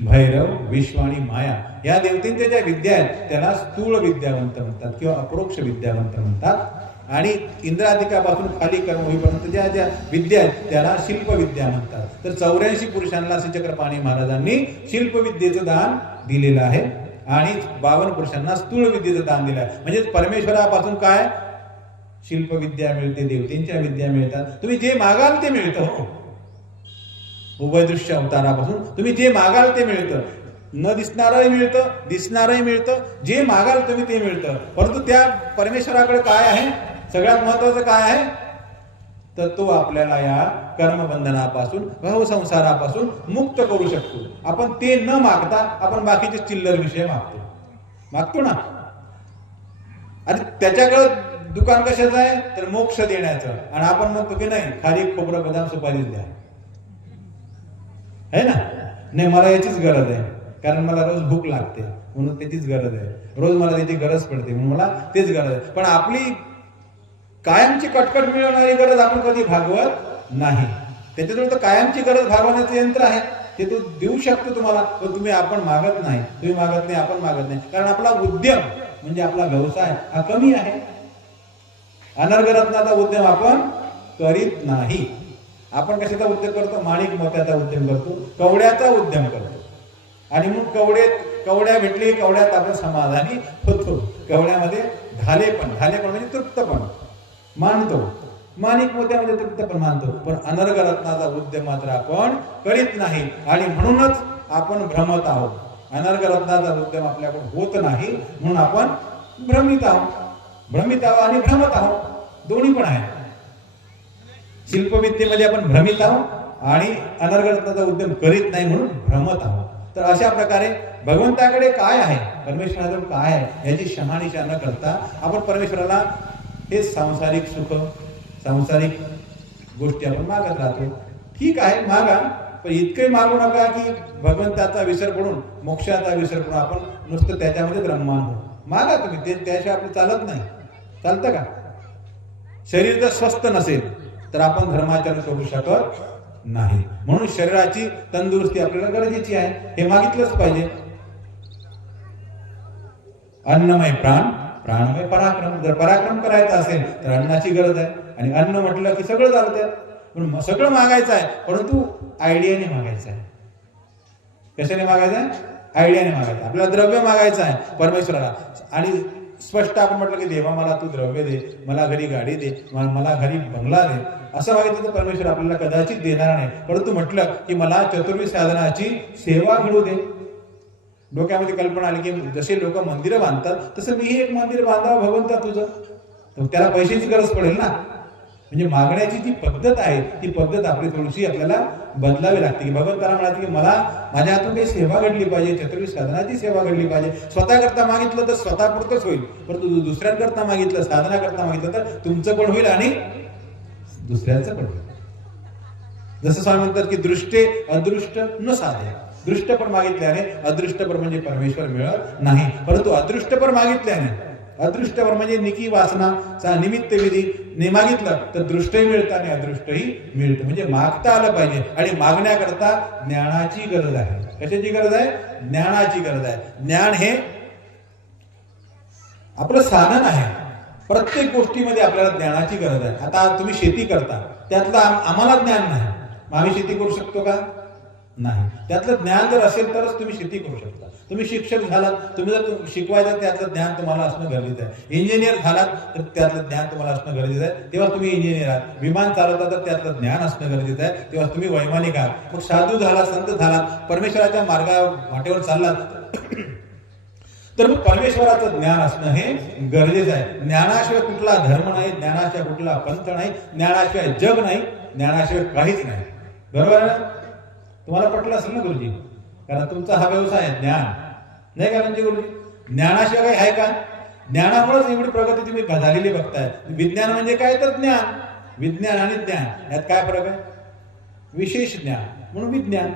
भैरव, विश्व आणि माया या देवतांच्या ज्या विद्या आहेत त्याला स्थूळ विद्यावंत म्हणतात किंवा अप्रोक्ष विद्यावंत म्हणतात. आणि इंद्राधिकापासून खाली कर्म होईपर्यंत ज्या ज्या विद्या आहेत त्याला शिल्पविद्या म्हणतात. तर 84 पुरुषांना श्रीचक्रपाणी महाराजांनी शिल्पविद्येचं दान दिलेलं आहे आणि 52 पुरुषांना स्थूळ विद्येचं दान दिलं आहे. म्हणजे परमेश्वरापासून काय शिल्पविद्या मिळते, देवतेंच्या विद्या मिळतात. तुम्ही जे मागाल ते मिळतं. हो, उभयदृश्य अवतारापासून तुम्ही जे मागाल ते मिळतं. न दिसणारही मिळतं, दिसणारही मिळतं, जे मागाल तुम्ही ते मिळतं. परंतु त्या परमेश्वराकडे काय आहे? सगळ्यात महत्वाचं काय आहे? तर तो आपल्याला या कर्मबंधनापासून, भवसंसारापासून मुक्त करू शकतो. आपण ते न मागता आपण बाकीचे चिल्लर विषय मागतो ना. आणि त्याच्याकडे दुकान कशाचं आहे? तर मोक्ष देण्याचं. आणि आपण म्हणतो की नाही, खाली खोबरं बदाम सुपारी द्या, है ना. नाही, मला याचीच गरज आहे कारण मला रोज भूक लागते म्हणून त्याचीच गरज आहे, रोज मला त्याची गरज पडते म्हणून मला तेच गरज आहे. पण आपली कायमची कटकट मिळवणारी गरज आपण कधी भागवत नाही. त्याच्याजवळ तर कायमची गरज भागवण्याचं यंत्र आहे, ते तो देऊ शकतो तुम्हाला, पण आपण मागत नाही. तुम्ही मागत नाही, आपण मागत नाही, कारण आपला उद्यम म्हणजे आपला व्यवसाय हा कमी आहे. अनर्घ रत्नाचा उद्यम आपण करीत नाही. आपण कशाचा उद्यम करतो? माणिक मोत्याचा उद्यम करतो, कवड्याचा उद्यम करतो. आणि मग कवड्या भेटली, कवड्यात आपण समाधानी होतो. कवड्यामध्ये झालेपण म्हणजे तृप्तपण मानतो, माणिक मोत्यामध्ये तृप्तपण मानतो. पण अनर्घ रत्नाचा उद्यम मात्र आपण करीत नाही आणि म्हणूनच आपण भ्रमत आहोत. अनर्घ रत्नाचा उद्यम आपल्याकडून होत नाही म्हणून आपण भ्रमित आहोत आणि भ्रमत आहोत. दोन्ही पण आहे. शिल्पविद्येमध्ये आपण भ्रमित आहोत आणि अनर्घ रत्नाचा उद्यम करीत नाही म्हणून भ्रमत आहोत. तर अशा प्रकारे भगवंताकडे काय आहे, परमेश्वराकडे काय आहे याची शहानिशा न करता आपण परमेश्वराला हे सांसारिक सुख, सांसारिक गोष्टी आपण मागत राहतो. ठीक आहे, मागा, पण इतकंही मागू नका की भगवंताचा विसर पडून, मोक्षाचा विसर पडून आपण नुसतं त्याच्यामध्येच रममान हो. मागा तुम्ही, ते त्याशिवाय आपलं चालत नाही. चालतं का? शरीर जर स्वस्थ नसेल तर आपण धर्माचरण करू शकत नाही. म्हणून शरीराची तंदुरुस्ती आपल्याला गरजेची आहे, हे मागितलंच पाहिजे. अन्नमय प्राण, प्राणमय पराक्रम. जर पराक्रम करायचा असेल तर अन्नाची गरज आहे. आणि अन्न म्हटलं की सगळं चालतंय. पण सगळं मागायचं आहे, परंतु आयडियाने मागायचं आहे. कशाने मागायचं आहे? आयडियाने मागायचं. आपल्याला द्रव्य मागायचं आहे परमेश्वराला. आणि स्पष्ट आपण म्हटलं की देवा मला तू द्रव्य दे, मला घरी गाडी दे, मला घरी बंगला दे, असं मागितलं तर परमेश्वर आपल्याला कदाचित देणार नाही. परंतु म्हटलं की मला चतुर्विध साधनाची सेवा घडू दे. डोक्यामध्ये कल्पना आली की जसे लोक मंदिरं बांधतात तसं मीही एक मंदिर बांधावं भगवंता तुझं. तर त्याला पैशाची गरज पडेल ना. म्हणजे मागण्याची जी पद्धत आहे ती पद्धत आपली थोडीशी आपल्याला बदलावी लागते. की भगवंताला म्हणायचं की मला माझ्या हातून काही सेवा घडली पाहिजे, चतुर्विध साधनाची सेवा घडली पाहिजे. स्वतःकरता मागितलं तर स्वतःपुरतंच होईल, परंतु दुसऱ्यांकरता मागितलं, साधनाकरता मागितलं तर तुमचं पण होईल आणि दुसऱ्याचं पण मिळतं. जसं स्वामी म्हणतात की दृष्टे अदृष्ट न साधे. दृष्ट पण मागितल्याने अदृष्ट पण म्हणजे परमेश्वर मिळत नाही, परंतु अदृष्ट पण मागितल्याने, अदृष्ट पण म्हणजे निकी वासनाचा निमित्त विधी मागितलं तर दृष्टही मिळतं आणि अदृष्टही मिळतं. म्हणजे मागता आलं पाहिजे आणि मागण्याकरता ज्ञानाची गरज आहे. कशाची गरज आहे? ज्ञानाची गरज आहे. ज्ञान हे आपलं साधन आहे. प्रत्येक गोष्टीमध्ये आपल्याला ज्ञानाची गरज आहे. आता तुम्ही शेती करता, त्यातलं आम्हाला ज्ञान नाही, मग आम्ही शेती करू शकतो का? नाही. त्यातलं ज्ञान जर असेल तरच तुम्ही शेती करू शकता. तुम्ही शिक्षक झालात, तुम्ही जर शिकवायचं त्यातलं ज्ञान तुम्हाला असणं गरजेचं आहे. इंजिनियर झालात तर त्यातलं ज्ञान तुम्हाला असणं गरजेचं आहे, तेव्हा तुम्ही इंजिनियर आहात. विमान चालवता तर त्यातलं ज्ञान असणं गरजेचं आहे, तेव्हा तुम्ही वैमानिक आहात. मग साधू झाला, संत झालात, परमेश्वराच्या वाटेवर चाललात तर मग परमेश्वराचं ज्ञान असणं हे गरजेचं आहे. ज्ञानाशिवाय कुठला धर्म नाही, ज्ञानाशिवाय कुठला पंथ नाही, ज्ञानाशिवाय जग नाही, ज्ञानाशिवाय काहीच नाही. बरोबर आहे? तुम्हाला पटलं असेल ना गुरुजी? कारण तुमचा हा व्यवसाय आहे ज्ञान, नाही का म्हणजे गुरुजी? ज्ञानाशिवाय काही आहे का? ज्ञानामुळेच एवढी प्रगती तुम्ही झालेली बघताय. विज्ञान म्हणजे काय तर ज्ञान. विज्ञान आणि ज्ञान यात काय फरक आहे? विशेष ज्ञान म्हणून विज्ञान.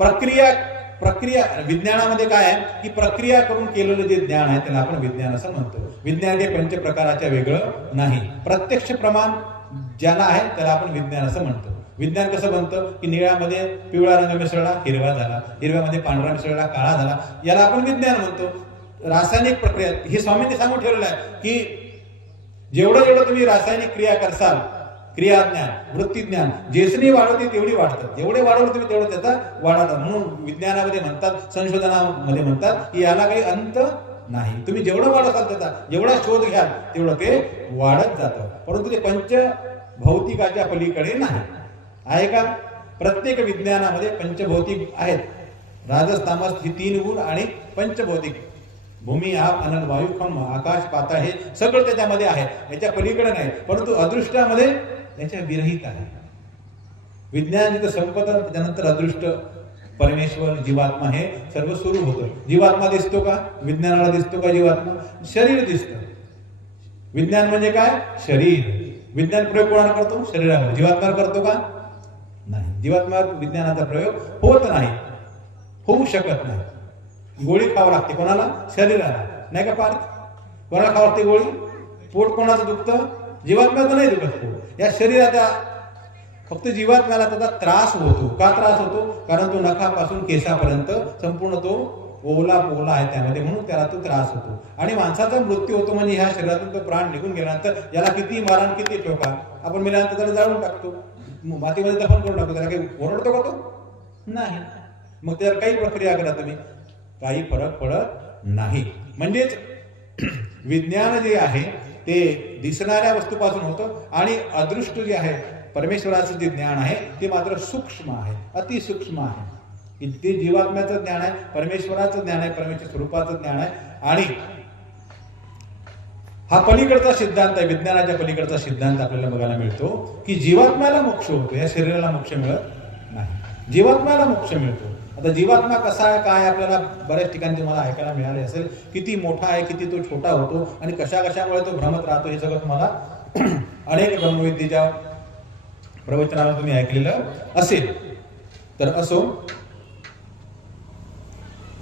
प्रक्रिया विज्ञानामध्ये काय आहे की प्रक्रिया करून केलेलं जे ज्ञान आहे त्याला आपण विज्ञान असं म्हणतो. विज्ञान हे पंचप्रकाराच्या वेगळं नाही. प्रत्यक्ष प्रमाण ज्याला आहे त्याला आपण विज्ञान असं म्हणतो. विज्ञान कसं बनतं की निळ्यामध्ये पिवळा रंग मिसळला हिरवा झाला, हिरव्यामध्ये पांढरा मिसळला काळा झाला, याला आपण विज्ञान म्हणतो. रासायनिक प्रक्रिया हे स्वामींनी सांगून ठेवलेलं आहे की जेवढं तुम्ही रासायनिक क्रिया करसाल, क्रियाज्ञान, वृत्तीज्ञान जेसनी वाढवते तेवढी वाढतात. जेवढे वाढवलं तुम्ही तेवढं त्याचा वाढतात. म्हणून विज्ञानामध्ये म्हणतात, संशोधनामध्ये म्हणतात की याला काही अंत नाही. तुम्ही जेवढं वाढवताल त्याचा, जेवढा शोध घ्याल तेवढं ते वाढत जातं. परंतु ते पंचभौतिकाच्या पलीकडे नाही. आहे का? प्रत्येक विज्ञानामध्ये पंचभौतिक आहेत. राजस तामस ही 3 गुण आणि पंचभौतिक भूमी आप अनल वायू खम आकाश पाताळ हे सगळं त्याच्यामध्ये आहे. याच्या पलीकडे नाही. परंतु अदृष्टामध्ये याच्या विरहित आहे. विज्ञान जिथं संपतं त्याच्यानंतर अदृष्ट परमेश्वर जीवात्मा हे सर्व सुरू होतं. जीवात्मा दिसतो का? विज्ञानाला दिसतो का जीवात्मा? शरीर दिसतं. विज्ञान म्हणजे काय? शरीर. विज्ञान प्रयोग कोणाला करतो? शरीरावर. जीवात्म्यावर करतो का? नाही. जीवात्म्यावर विज्ञानाचा प्रयोग होत नाही, होऊ शकत नाही. गोळी खावं लागते कोणाला? शरीराला, नाही का पार्थ? कोणाला खावं लागते गोळी? पोट कोणाचं दुखतं? जीवात्म्याचं नाही दुखत पोट. या शरीराचा फक्त जीवात्म्याला त्याचा त्रास होतो. का त्रास होतो? कारण तो नखापासून केसापर्यंत संपूर्ण तो ओला पोला आहे त्यामध्ये, म्हणून त्याला तो त्रास होतो. आणि माणसाचा मृत्यू होतो म्हणजे ह्या शरीरातून तो प्राण निघून गेल्यानंतर याला किती मारण किती ठोका, आपण मेल्यानंतर त्याला जाळून टाकतो, मातीमध्ये दफन करून टाकतो. त्याला काही ओरडतो का तो? नाही. मग त्यावर काही प्रक्रिया करा तुम्ही, काही फरक पडत नाही. म्हणजेच विज्ञान जे आहे ते दिसणाऱ्या वस्तूपासून होतं आणि अदृष्ट जे आहे परमेश्वराचं जे ज्ञान आहे ते मात्र सूक्ष्म आहे, अतिसूक्ष्म आहे. ते जीवात्म्याचं ज्ञान आहे, परमेश्वराचं ज्ञान आहे, परमेश्वर स्वरूपाचं ज्ञान आहे. आणि हा पलीकडचा सिद्धांत आहे, विज्ञानाच्या पलीकडचा सिद्धांत आपल्याला बघायला मिळतो की जीवात्म्याला मोक्ष होतो, या शरीराला मोक्ष मिळत नाही. जीवात्म्याला मोक्ष मिळतो. आता जीवात्मा कसा आहे काय आपल्याला बऱ्याच ठिकाणी तुम्हाला ऐकायला मिळाले असेल. किती मोठा आहे, किती तो छोटा होतो आणि कशामुळे तो भ्रमत राहतो हे सगळं तुम्हाला अनेक ब्रह्मविद्येच्या प्रवचनाला तुम्ही ऐकलेलं असेल. तर असो,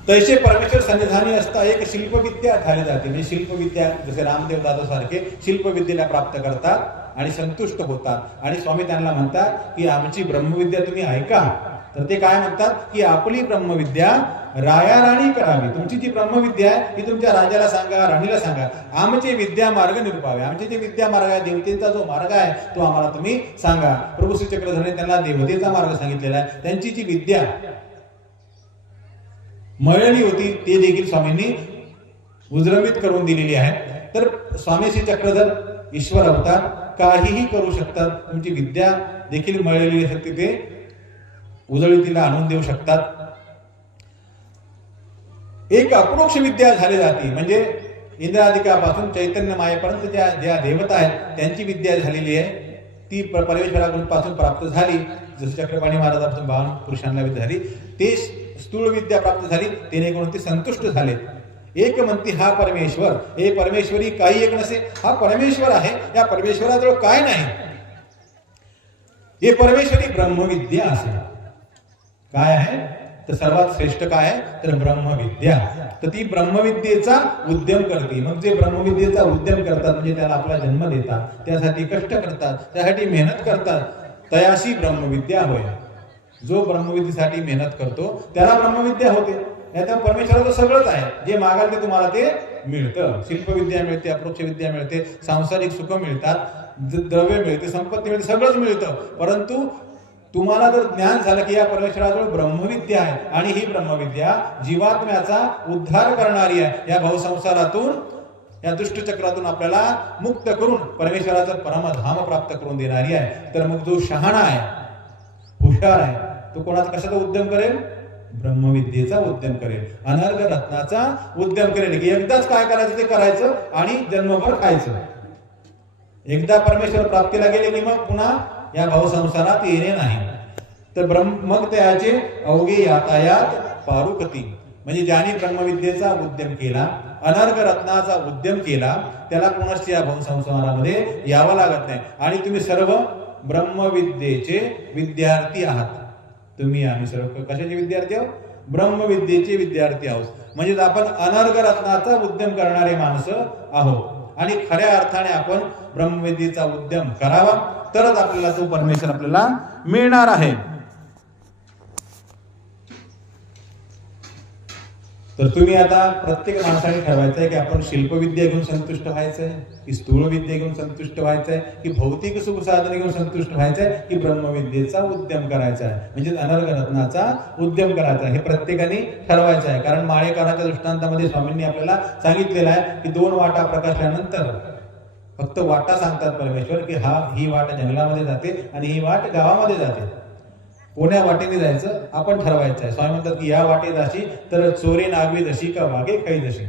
तैसे परमेश्वर सन्निधानी असता एक शिल्पविद्या झाली जाते. म्हणजे शिल्पविद्या जसे रामदेव दादा सारखे शिल्पविद्येला प्राप्त करतात आणि संतुष्ट होतात. आणि स्वामी त्यांना म्हणतात की आमची ब्रह्मविद्या तुम्ही ऐका. तर ते काय म्हणतात की आपली ब्रह्मविद्या राया राणी करावी. तुमची जी ब्रह्मविद्या आहे ती तुमच्या राजाला सांगा, राणीला सांगा. आमचे विद्या मार्ग निरूपावे. आमचे जे विद्या मार्ग आहे, देवतेचा जो मार्ग आहे तो आम्हाला तुम्ही सांगा. प्रभू श्री चक्रधरने त्यांना देवतेचा मार्ग सांगितलेला आहे. त्यांची जी विद्या मळली होती ते देखील स्वामींनी उजळणीत करून दिलेली आहे. तर स्वामी श्री चक्रधर ईश्वर अवतार काहीही करू शकतात. तुमची विद्या देखील मळलेली असते ते उजळीतीला आणून देऊ शकतात. एक अप्रोक्ष विद्या झाली जाते. म्हणजे इंद्रादिकापासून चैतन्य मायेपर्यंत ज्या देवता आहेत त्यांची विद्या झालेली आहे ती परमेश्वराकडून पासून प्राप्त झाली. जसं चक्रपाणी महाराजापासून 52 पुरुषांना विद्या झाली, ते स्थूळ विद्या प्राप्त झाली, त्याने करून ते संतुष्ट झाले. एक म्हणती हा परमेश्वर, हे परमेश्वरी काही एक नसे, हा परमेश्वर आहे. या परमेश्वराजवळ काय नाही, हे परमेश्वरी ब्रह्मविद्या असेल. काय आहे तर सर्वात श्रेष्ठ काय आहे तर ब्रह्मविद्या. तर ती ब्रह्मविद्येचा उद्यम करते. मग जे ब्रह्मविद्येचा उद्यम करतात म्हणजे त्याला आपला जन्म देतात, त्यासाठी कष्ट करतात, त्यासाठी मेहनत करतात, तयाशी ब्रह्मविद्या होय. जो ब्रह्मविद्येसाठी मेहनत करतो त्याला ब्रह्मविद्या होते. नाहीतर परमेश्वराचं सगळंच आहे, जे मागाल ते तुम्हाला ते मिळतं. शिल्पविद्या मिळते, अप्रोक्ष विद्या मिळते, सांसारिक सुख मिळतात, द्रव्य मिळते, संपत्ती मिळते, सगळंच मिळतं. परंतु तुम्हाला जर ज्ञान झालं की या परमेश्वराजवळ ब्रह्मविद्या आहे आणि ही ब्रह्मविद्या जीवात्म्याचा उद्धार करणारी आहे, या भवसंसारातून, या दुष्टचक्रातून आपल्याला मुक्त करून परमेश्वराचं परमधाम प्राप्त करून देणारी आहे. तर मग जो शहाणा आहे, हुशार आहे, तो कोणाचा कशाचा उद्यम करेल? ब्रह्मविद्येचा उद्यम करेल, अनर्घ रत्नाचा उद्यम करेल. की एकदाच काय करायचं ते करायचं आणि जन्मभर खायचं. एकदा परमेश्वर प्राप्तीला गेले की मग पुन्हा या भवसंसारात येणे नाही. तर मग त्याचे अवघे यातायात पारुपती, म्हणजे ज्याने ब्रह्मविद्येचा उद्यम केला, अनर्घ रत्नाचा उद्यम केला, त्याला पुनश्च या भवसंसारामध्ये यावं लागत नाही. आणि तुम्ही सर्व ब्रह्मविद्येचे विद्यार्थी आहात. तुम्ही आम्ही सर्व कशाचे विद्यार्थी आहोत? ब्रह्मविद्येचे विद्यार्थी आहोत. म्हणजे आपण अनर्घ रत्नाचा उद्यम करणारे माणसं आहोत. आणि खऱ्या अर्थाने आपण ब्रह्मविद्येचा उद्यम करावा, तरच आपल्याला तो परमेश्वर आपल्याला मिळणार आहे. तर तुम्ही आता प्रत्येक माणसाने ठरवायचं आहे की आपण शिल्पविद्या घेऊन संतुष्ट व्हायचंय, की स्थूल विद्या घेऊन संतुष्ट व्हायचंय, की भौतिक सुख साधने घेऊन संतुष्ट व्हायचंय, की ब्रह्मविद्येचा उद्यम करायचा आहे, म्हणजे अनर्घ रत्नाचा उद्यम करायचा आहे. हे प्रत्येकाने ठरवायचं आहे. कारण माळेकराच्या दृष्टांतामध्ये स्वामींनी आपल्याला सांगितलेलं आहे की 2 वाटा प्रकाशल्यानंतर फक्त वाटा सांगतात परमेश्वर की ही वाट जंगलामध्ये जाते आणि ही वाट गावामध्ये जाते. कोण्या वाटेने जायचं आपण ठरवायचं आहे. स्वामी म्हणतात की या वाटेत जाशी तर चोरे नागवी जशी का वाघे काही जशी.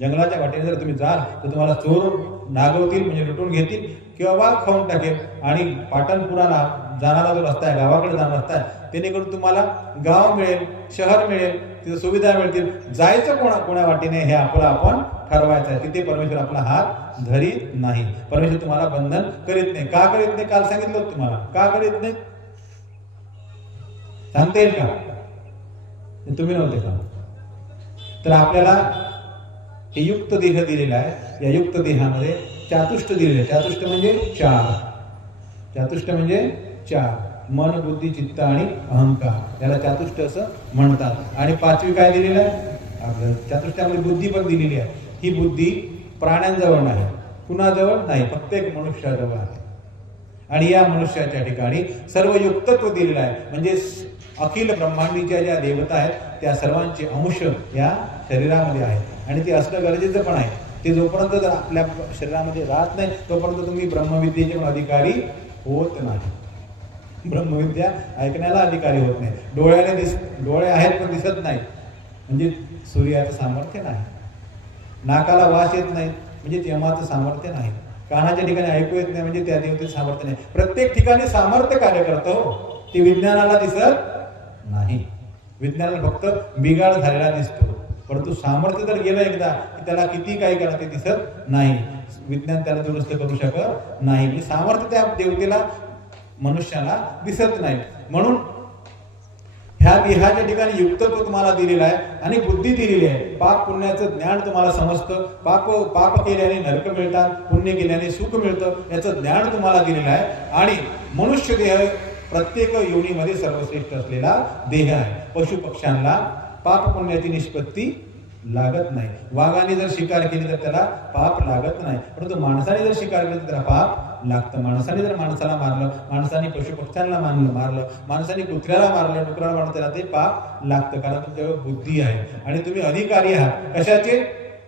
जंगलाच्या वाटेने जर तुम्ही जाल तर तुम्हाला चोर नागवतील, म्हणजे लुटून घेतील, किंवा वाघ खाऊन टाकेल. आणि पाटणपुराला जाणारा जो रस्ता आहे, गावाकडे जाणारा रस्ता आहे, जेणेकरून तुम्हाला गाव मिळेल, शहर मिळेल, तिथे सुविधा मिळतील. जायचं कोण्या वाटेने हे आपण ठरवायचं आहे. तिथे परमेश्वर आपला हात धरीत नाही. परमेश्वर तुम्हाला बंधन करीत नाही. का करीत नाही? काल सांगितलं तुम्हाला का करीत नाही, सांगता येईल का? तुम्ही नव्हते का? तर आपल्याला हे युक्त देह दिलेला आहे. या युक्त देहामध्ये चातुष्ट दिलेले आहे. चातुष्ट म्हणजे 4. चातुष्ट म्हणजे 4, मन, बुद्धी, चित्त आणि अहंकार, याला चातुष्ट असं म्हणतात. आणि 5वी काय दिलेलं आहे? चातुष्टामध्ये बुद्धी पण दिलेली आहे. ही बुद्धी प्राण्यांजवळ नाही, कुणाजवळ नाही, फक्त एक मनुष्याजवळ आहे. आणि या मनुष्याच्या ठिकाणी सर्व युक्तत्व दिलेलं आहे. म्हणजे अखिल ब्रह्मांडीच्या ज्या देवता आहेत त्या सर्वांचे अंश या शरीरामध्ये आहेत. आणि ते असणं गरजेचं पण आहे. ते जोपर्यंत जर आपल्या शरीरामध्ये राहत नाही तोपर्यंत तुम्ही ब्रह्मविद्येचे पण अधिकारी होत नाही. ब्रह्मविद्या ऐकण्याला अधिकारी होत नाही. डोळे आहेत पण दिसत नाही, म्हणजे सूर्याचं सामर्थ्य नाही. नाकाला वास येत नाही, म्हणजे यमाचं सामर्थ्य नाही. कानाच्या ठिकाणी ऐकू येत नाही, म्हणजे त्या देवतेचं सामर्थ्य नाही. प्रत्येक ठिकाणी सामर्थ्य कार्य करतो, ते विज्ञानाला दिसत नाही. विज्ञानाला फक्त बिघाड झालेला दिसतो, परंतु सामर्थ्य जर गेलं एकदा की त्याला किती काही करा ते दिसत नाही. विज्ञान त्याला दुरुस्त करू शकत नाही. म्हणजे सामर्थ्य त्या देवतेला, मनुष्याला दिसत नाही. म्हणून ह्या देहाच्या ठिकाणी युक्तत्व तुम्हाला दिलेलं आहे आणि बुद्धी दिलेली आहे. पाप पुण्याचं ज्ञान तुम्हाला समजतं. पाप केल्याने नरक मिळतात, पुण्य केल्याने सुख मिळतं, याचं ज्ञान तुम्हाला दिलेलं आहे. आणि मनुष्य देह प्रत्येक योनीमध्ये सर्वश्रेष्ठ असलेला देह आहे. पशु पक्ष्यांना पाप पुण्याची निष्पत्ती लागत नाही. वाघाने जर शिकार केली तर त्याला पाप लागत नाही, परंतु माणसाने जर शिकार केली तर त्याला पाप लागतं. माणसाने जर माणसाला मारलं, माणसाने पशु पक्ष्यांना मारलं, माणसाने कुत्र्याला मारलं, डुकराला मारलं, त्याला ते पाप लागतं. कारण तुमच्यावर बुद्धी आहे आणि तुम्ही अधिकारी आहात. कशाचे?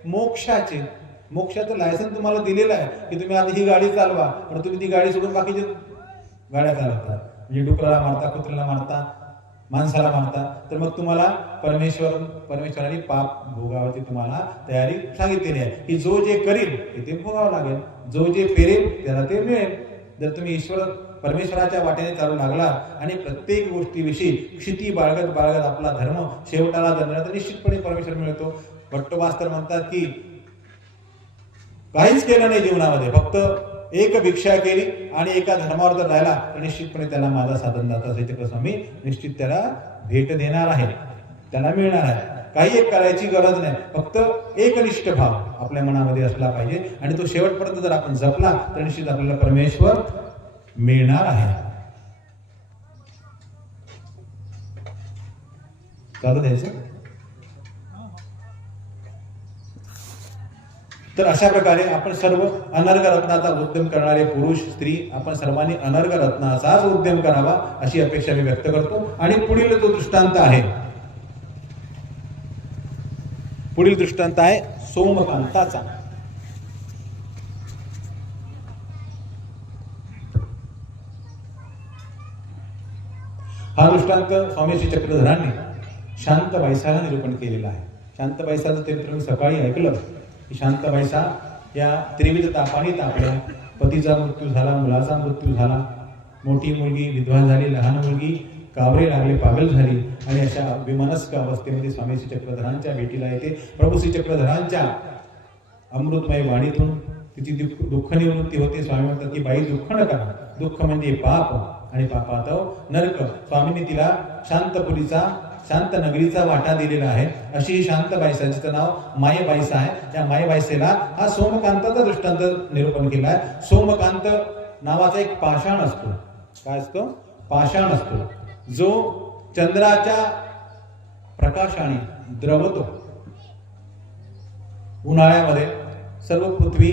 मोक्षाचे. मोक्षाचं लायसन तुम्हाला दिलेलं आहे की तुम्ही आता ही गाडी चालवा, पण तुम्ही ती गाडी सोडून बाकीचे गाड्या चालवता. म्हणजे डुकराला मारता, कुत्र्याला मारता, माणसाला मारता, तर मग तुम्हाला परमेश्वराने पाप भोगावची तुम्हाला तयारी सांगितलेली आहे की जो जे करील ते भोगावं लागेल, जो जे पेरेल त्याला ते मिळेल. जर तुम्ही परमेश्वराच्या वाटेने चालू लागला आणि प्रत्येक गोष्टीविषयी क्षिती बाळगत आपला धर्म शेवटाला धरला तर निश्चितपणे परमेश्वर मिळतो. भट्टोबास्तर म्हणतात की काहीच केलं नाही जीवनामध्ये, फक्त एक भिक्षा केली आणि एका धर्मावर जर राहिला तर निश्चितपणे त्याला माझा साधनदाता श्रीचक्र स्वामी निश्चित त्याला भेट देणार आहे, त्याला मिळणार आहे. काही एक करायची गरज नाही, फक्त एकनिष्ठ भाव आपल्या मनामध्ये असला पाहिजे आणि तो शेवटपर्यंत जर आपण जपला तर निश्चित आपल्याला परमेश्वर मिळणार आहे. चालू द्यायचं. तर अशा प्रकारे आपण सर्व अनर्घ रत्नाचा उद्यम करणारे पुरुष स्त्री आपण सर्वांनी अनर्घ रत्नाचाच उद्यम करावा अशी अपेक्षा मी व्यक्त करतो. आणि पुढील जो दृष्टांत आहे, पुढील दृष्टांत आहे सोमकांताचा. हा दृष्टांत स्वामी श्री चक्रधरांनी शांत बाईसाला निरूपण केलेला आहे. शांत बाईसाचं चरित्र मी सकाळी ऐकलं की शांत बाईसा या त्रिविध तापाने तापल्या. पतीचा मृत्यू झाला, मुलाचा मृत्यू झाला, मोठी मुलगी विधवा झाली, लहान मुलगी कावरे लागले, पागल झाली आणि अशा विमनस्क अवस्थेमध्ये स्वामी श्री चक्रधरांच्या भेटीला येते. प्रभू श्री चक्रधरांच्या अमृतमय वाणीतून तिची दुःख निवृत्ती होते. स्वामी म्हणतात की बाई दुःख नका, दुःख म्हणजे पाप आणि पापात नरक. स्वामींनी तिला शांतपुरीचा, शांत नगरीचा वाटा दिलेला आहे. अशी ही शांत बाईसा, जिचं नाव मायबाईसा आहे, त्या मायबाईसेला हा सोमकांताचा दृष्टांत निरूपण केला आहे. सोमकांत नावाचा एक पाषाण असतो. काय असतो? पाषाण असतो, जो चंद्राच्या प्रकाशाने द्रवतो. उन्हाळ्यामध्ये सर्व पृथ्वी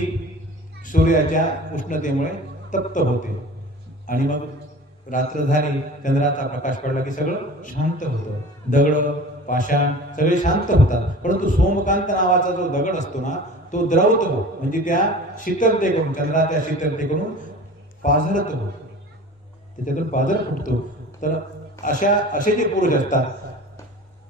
सूर्याच्या उष्णतेमुळे तप्त होते आणि मग रात्र झाली, चंद्राचा प्रकाश पडला की सगळं शांत होतं. दगड, पाषाण सगळे शांत होतात. परंतु सोमकांत नावाचा जो दगड असतो ना, तो द्रवतो, म्हणजे त्या शीतलतेकडून, चंद्राच्या शीतलतेकडून पाझरतो, त्याच्यातून पाझर फुटतो. तर असे जे पुरुष असतात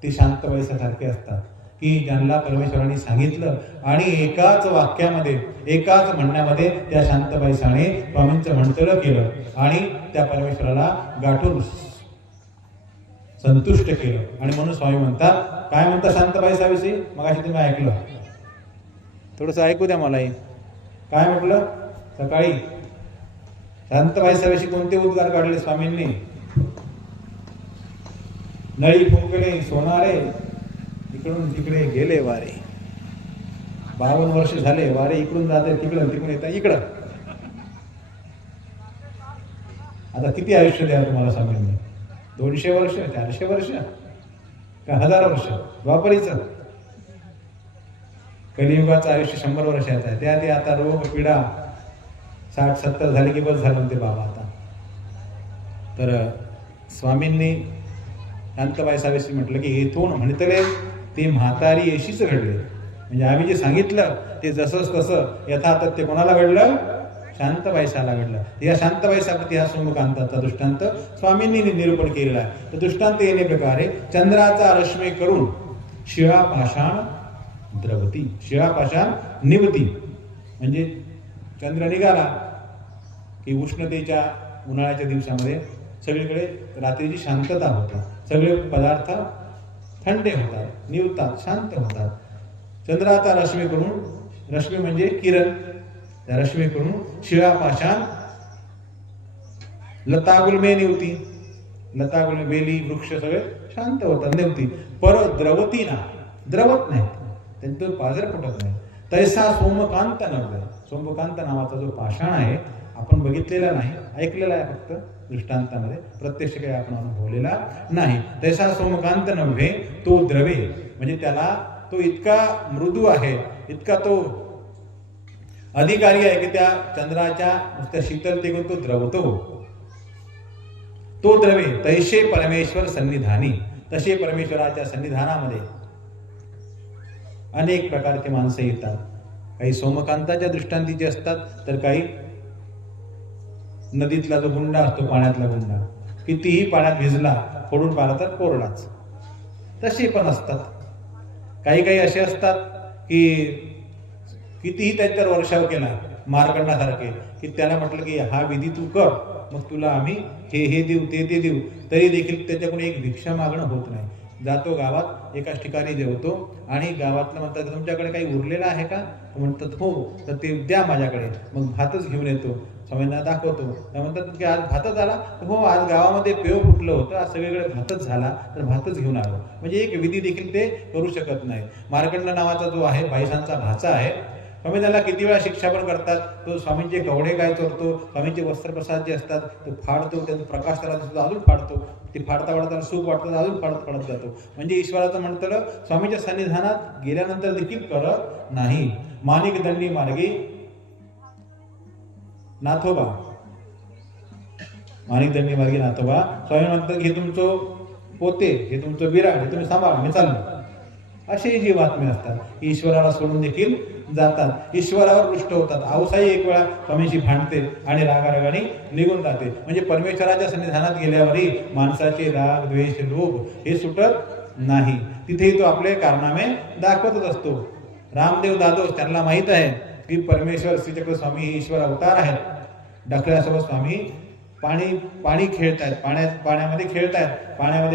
ते शांत बाईसासारखे असतात की ज्यांना परमेश्वराने सांगितलं आणि एकाच वाक्यामध्ये, एकाच म्हणण्यामध्ये त्या शांत बाईसाने स्वामींचं म्हणतलं केलं आणि त्या परमेश्वराला गाठून संतुष्ट केलं. आणि म्हणून स्वामी म्हणतात, काय म्हणतात शांत बाईसाविषयी? मग अशी तुम्ही ऐकलं, थोडंसं ऐकू द्या मलाही. काय म्हटलं सकाळी? शांत बाईसाविषयी कोणते उद्गार काढले स्वामींनी? नळी फुंकले सोनारे, इकडून तिकडे गेले वारे. 52 वर्ष झाले, वारे इकडून जाते तिकडं, तिकडून येतात इकडं. आता किती आयुष्य द्या तुम्हाला स्वामींनी? 200 वर्ष, 400 वर्ष का 1000 वर्ष? द्वापरीचं कलियुगाचं आयुष्य 100 वर्षाचं आहे. त्या ते आता रोग पीडा 60-70 झाले की बस झालं ते बाबा आता. तर स्वामींनी शांतबाईसाविषयी म्हटलं की येथून म्हणतले ते म्हातारी येशीच घडले. म्हणजे आम्ही जे सांगितलं ते जसंच तसं यथातथ ते कोणाला घडलं? शांतबाईसाला घडलं. या शांतबाईसाप्रती हा सोमकांताचा दृष्टांत स्वामींनी निरूपण केलेला आहे. तर दृष्टांत येणे प्रकारे चंद्राचा रश्मी करून शिळा पाषाण द्रवती, शिळा पाषाण निवती. म्हणजे चंद्र निघाला की उष्णतेच्या उन्हाळ्याच्या दिवसामध्ये सगळीकडे रात्रीची शांतता होते, सगळे पदार्थ थंडे होतात, निवतात, शांत होतात. चंद्राचा रश्मी करून, रश्मी म्हणजे किरण, त्या रश्मी करून शिळा पाषाण लतागुल्मे निवती. लतागुल्मे, वेली, वृक्ष सगळे शांत होतात, निवती. पर द्रवती ना, द्रवत नाही, त्यांचं पाझर फुटत नाही. तैसा सोमकांत नव्हे. सोमकांत नावाचा जो पाषाण आहे आपण बघितलेला नाही, ऐकलेला आहे फक्त दृष्टांतामध्ये, प्रत्यक्ष काही आपण अनुभवलेला नाही. तैसा सोमकांत नव्हे तो द्रवे, म्हणजे त्याला तो इतका मृदू आहे, इतका तो अधिकारी आहे की त्या चंद्राच्या नुसत्या शीतलतेकडून तो द्रवतो. तो द्रवे तैसे परमेश्वर सन्निधानी, तसे परमेश्वराच्या सन्निधानामध्ये अनेक प्रकारचे माणसं येतात. काही सोमकांताच्या दृष्टांतीचे असतात, तर काही नदीतला जो गुंडा असतो, पाण्यातला गुंडा, कितीही पाण्यात भिजला, फोडून पाहिला तर कोरडाच, तसे पण असतात. काही काही असे असतात की कितीही त्यांच्यावर वर्षाव केला, मारकंडासारखे, की त्याला म्हटलं की हा विधी तू कर, मग तुला आम्ही हे देऊ, ते देऊ, तरी देखील त्याच्याकडून एक भिक्षा मागणं होत नाही. जातो गावात, एकाच ठिकाणी जेवतो आणि गावातलं म्हणतात तुमच्याकडे काही उरलेलं आहे का? म्हणतात हो, तर ते द्या माझ्याकडे. मग भातच घेऊन येतो, स्वामींना दाखवतो. त्या म्हणतात की आज भातच आला. हो, आज गावामध्ये पेव फुटलं होतं, आज सगळीकडे भातच झाला, तर भातच घेऊन आलो. म्हणजे एक विधी देखील ते करू शकत नाही. मार्कंड नावाचा जो आहे, बाईसांचा भाचा आहे, स्वामी त्याला किती वेळा शिक्षा पण करतात. तो स्वामींचे कवडे काय करतो, स्वामींचे वस्त्रप्रसाद जे असतात तो फाडतो, त्यांचा प्रकाश त्याला दिसतो, अजून फाडतो. ते फाडता फाडता सुख वाटतं, अजून फाडत जातो. म्हणजे ईश्वराचं म्हणतं स्वामीच्या सन्निधानात गेल्यानंतर देखील करत नाही. माणिक दंडी मार्गी नाथोबा, माणिक दंडी मार्गी नाथोबा. स्वामी म्हणतात हे तुमचं पोते, हे तुमचं विराट, हे तुम्ही सांभाळ, मी चाललो. असे जी बातमी असतात, ईश्वराला सोडून देखील जातात, ईश्वरावर रुष्ट होतात. आऊसाई एक वेळा स्वामीशी भांडते आणि रागारागाने निघून जाते. म्हणजे परमेश्वराच्या सन्निधानात गेल्यावरही माणसाचे राग, द्वेष, लोभ हे सुटत नाही. तिथेही तो आपले कारनामे दाखवतच असतो. रामदेव दादोस त्यांना माहीत आहे की परमेश्वर श्रीचक्र स्वामी हे ईश्वर अवतार आहेत. ढकल्यासोबत स्वामी पाणी खेळतायत, पाण्यामध्ये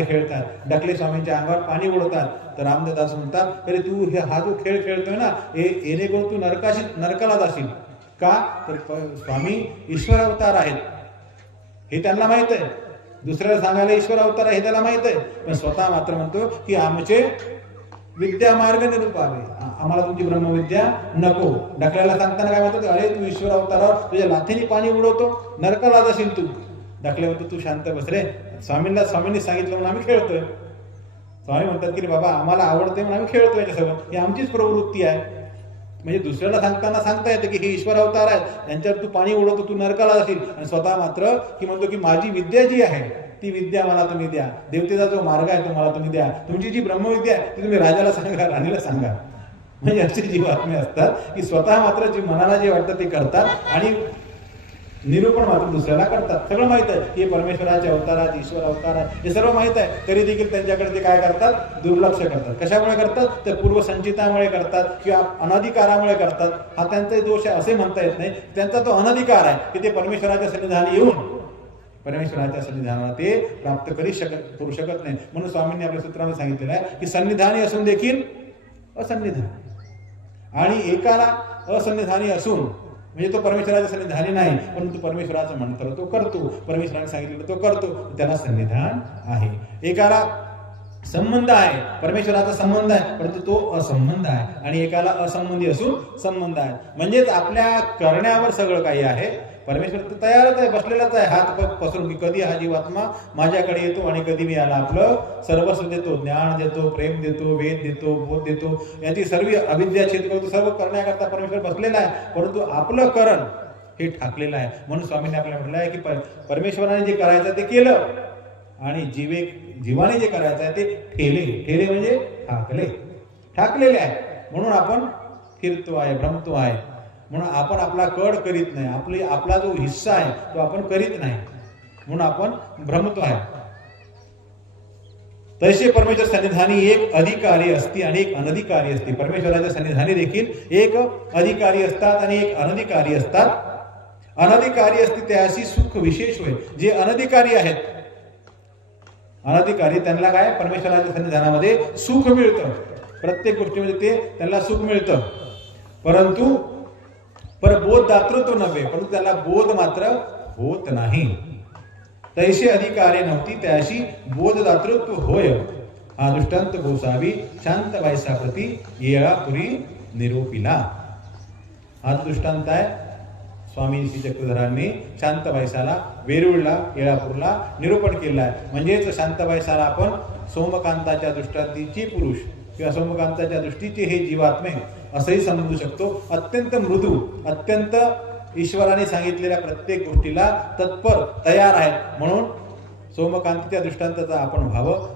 खेळतायत. ढकले स्वामींच्या अंगावर पाणी उडवतात. तर रामदेव दास म्हणतात अरे तू हा जो खेळ खेळतोय ना, येणेकरून तू नरकाला जाशील. का तर स्वामी ईश्वर अवतार आहेत हे त्यांना माहित आहे. दुसऱ्याला सांगायला ईश्वर अवतार आहे हे त्याला माहित आहे, पण स्वतः मात्र म्हणतो की आमचे विद्या मार्ग निरूपावे, आम्हाला तुमची ब्रह्मविद्या नको. ढकलायला सांगताना काय म्हणतात, अरे तू ईश्वर अवतारावर तुझ्या लाथेने पाणी उडवतो, नरकाला जाशील तू. ढकल्यावर तू शांत बस रे, स्वामींनी सांगितलं म्हणून आम्ही खेळतोय. स्वामी म्हणतात की रे बाबा आम्हाला आवडते म्हणून आम्ही खेळतोय याच्यासोबत, ही आमचीच प्रवृत्ती आहे. म्हणजे दुसऱ्याला सांगता येतं की हे ईश्वर अवतार आहेत, त्यांच्यावर तू पाणी उडवतो, तू नरकाला जाशील. आणि स्वतः मात्र की म्हणतो की माझी विद्या जी आहे ती विद्या मला तुम्ही द्या, देवतेचा जो मार्ग आहे तो मला तुम्ही द्या, तुमची जी ब्रह्मविद्या आहे ती तुम्ही राजाला सांगा, राणीला सांगा. म्हणजे अशी जी बातमी असतात की स्वतः मात्र जी मनाला जे वाटतं ते करतात आणि निरूपण मात्र दुसऱ्याला करतात. सगळं माहित आहे की परमेश्वराचे अवतार आहेत, ईश्वर अवतार आहे, हे सर्व माहित आहे. तरी देखील त्यांच्याकडे ते काय करतात, दुर्लक्ष करतात. कशामुळे करतात तर पूर्वसंचितामुळे करतात किंवा अनधिकारामुळे करतात. हा त्यांचा दोष आहे असे म्हणता येत नाही, त्यांचा तो अनधिकार आहे की ते परमेश्वराच्या सन्निधानी येऊन परमेश्वराच्या सन्निधानाला ते प्राप्त करू शकत नाही. म्हणून स्वामींनी आपल्या सूत्रामध्ये सांगितलेलं आहे की सन्निधानी असून देखील असन्निधानी, आणि एकाला असन्निधानी असून म्हणजे तो परमेश्वराच्या सन्निधानी नाही, परंतु परमेश्वराचं म्हणतं तो करतो, परमेश्वराने सांगितलेलं तो करतो, त्याला सन्निधान आहे. एकाला संबंध आहे, परमेश्वराचा संबंध आहे, परंतु तो असंबंध आहे. आणि एकाला असंबंधी असून संबंध आहे. म्हणजेच आपल्या करण्यावर सगळं काही आहे. परमेश्वर तर तयारच आहे, बसलेलाच आहे, हात पसरून की कधी हा जीवात्मा माझ्याकडे येतो आणि कधी मी याला आपलं सर्वस्व देतो, ज्ञान देतो, प्रेम देतो, वेद देतो, बोध देतो, याची सर्व अविद्या छेद करतो. सर्व करण्याकरता परमेश्वर बसलेला आहे, परंतु आपलं करण हे ठाकलेलं आहे. म्हणून स्वामींनी आपल्याला म्हटलं आहे की परमेश्वराने जे करायचं ते केलं आणि जीवाने जे करायचं आहे ते ठेले म्हणजे ठाकलेले आहे. म्हणून आपण फिरतो आहे, भ्रमतो आहे. म्हणून आपण आपला कड करीत नाही, आपला जो हिस्सा आहे तो आपण करीत नाही, म्हणून आपण भ्रमतो आहे. तसे परमेश्वर सन्निधानी एक अधिकारी असते आणि एक अनधिकारी असते. परमेश्वराच्या सन्निधानी देखील एक अधिकारी असतात आणि एक अनधिकारी असतात. अनधिकारी असते त्याशी सुख विशेष होय. जे अनधिकारी आहेत, अनधिकारी त्यांना काय परमेश्वराच्या सन्निधानामध्ये सुख मिळतं, प्रत्येक गोष्टीमध्ये त्यांना सुख मिळतं, परंतु बोध दातृत्व नव्हे, परंतु त्याला बोध मात्र होत नाही. तैसे अधिकारे नव्हती त्याशी बोध दातृत्व होय. हा दृष्टांत गोसावी शांत वायसा प्रती येळापुरी निरोपिला. हा दृष्टांत आहे स्वामी श्री चक्रधरांनी शांत वायसाला, वेरूळला, येळापूरला निरूपण केला आहे. म्हणजेच शांत वायसाला आपण सोमकांताच्या दृष्टांतीची पुरुष किंवा सोमकांताच्या दृष्टीचे हे जीवात्मे असंही समजू शकतो. अत्यंत मृदू, अत्यंत ईश्वराने सांगितलेल्या प्रत्येक गोष्टीला तत्पर तयार आहेत. म्हणून सोमकांतीच्या दृष्टांताचा आपण व्हावं.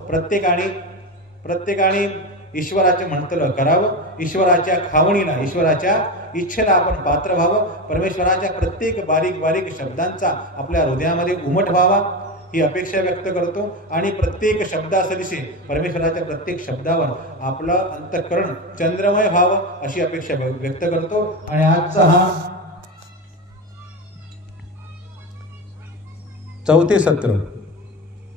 प्रत्येकाने ईश्वराचे म्हणतलं करावं. ईश्वराच्या खावणीला, ईश्वराच्या इच्छेला आपण पात्र व्हावं. परमेश्वराच्या प्रत्येक बारीक बारीक शब्दांचा आपल्या हृदयामध्ये उमट व्हावा ही अपेक्षा व्यक्त करतो. आणि प्रत्येक शब्दासरीशी परमेश्वराच्या प्रत्येक शब्दावर आपलं अंतःकरण चंद्रमय व्हावं अशी अपेक्षा व्यक्त करतो. आणि आजचा हा 4थे सत्र,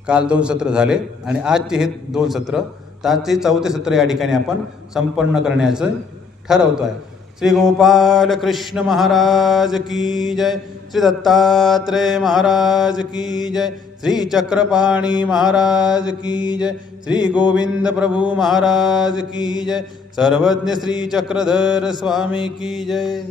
काल 2 सत्र झाले आणि आजचे हे 2 सत्र, आजचे 4थे सत्र या ठिकाणी आपण संपन्न करण्याचं ठरवतो आहे. श्री गोपाल कृष्ण महाराज की जय। श्री दत्तात्रेय महाराज की जय। श्री चक्रपाणी महाराज की जय। श्री गोविंद प्रभु महाराज की जय। सर्वज्ञ श्री चक्रधर स्वामी की जय।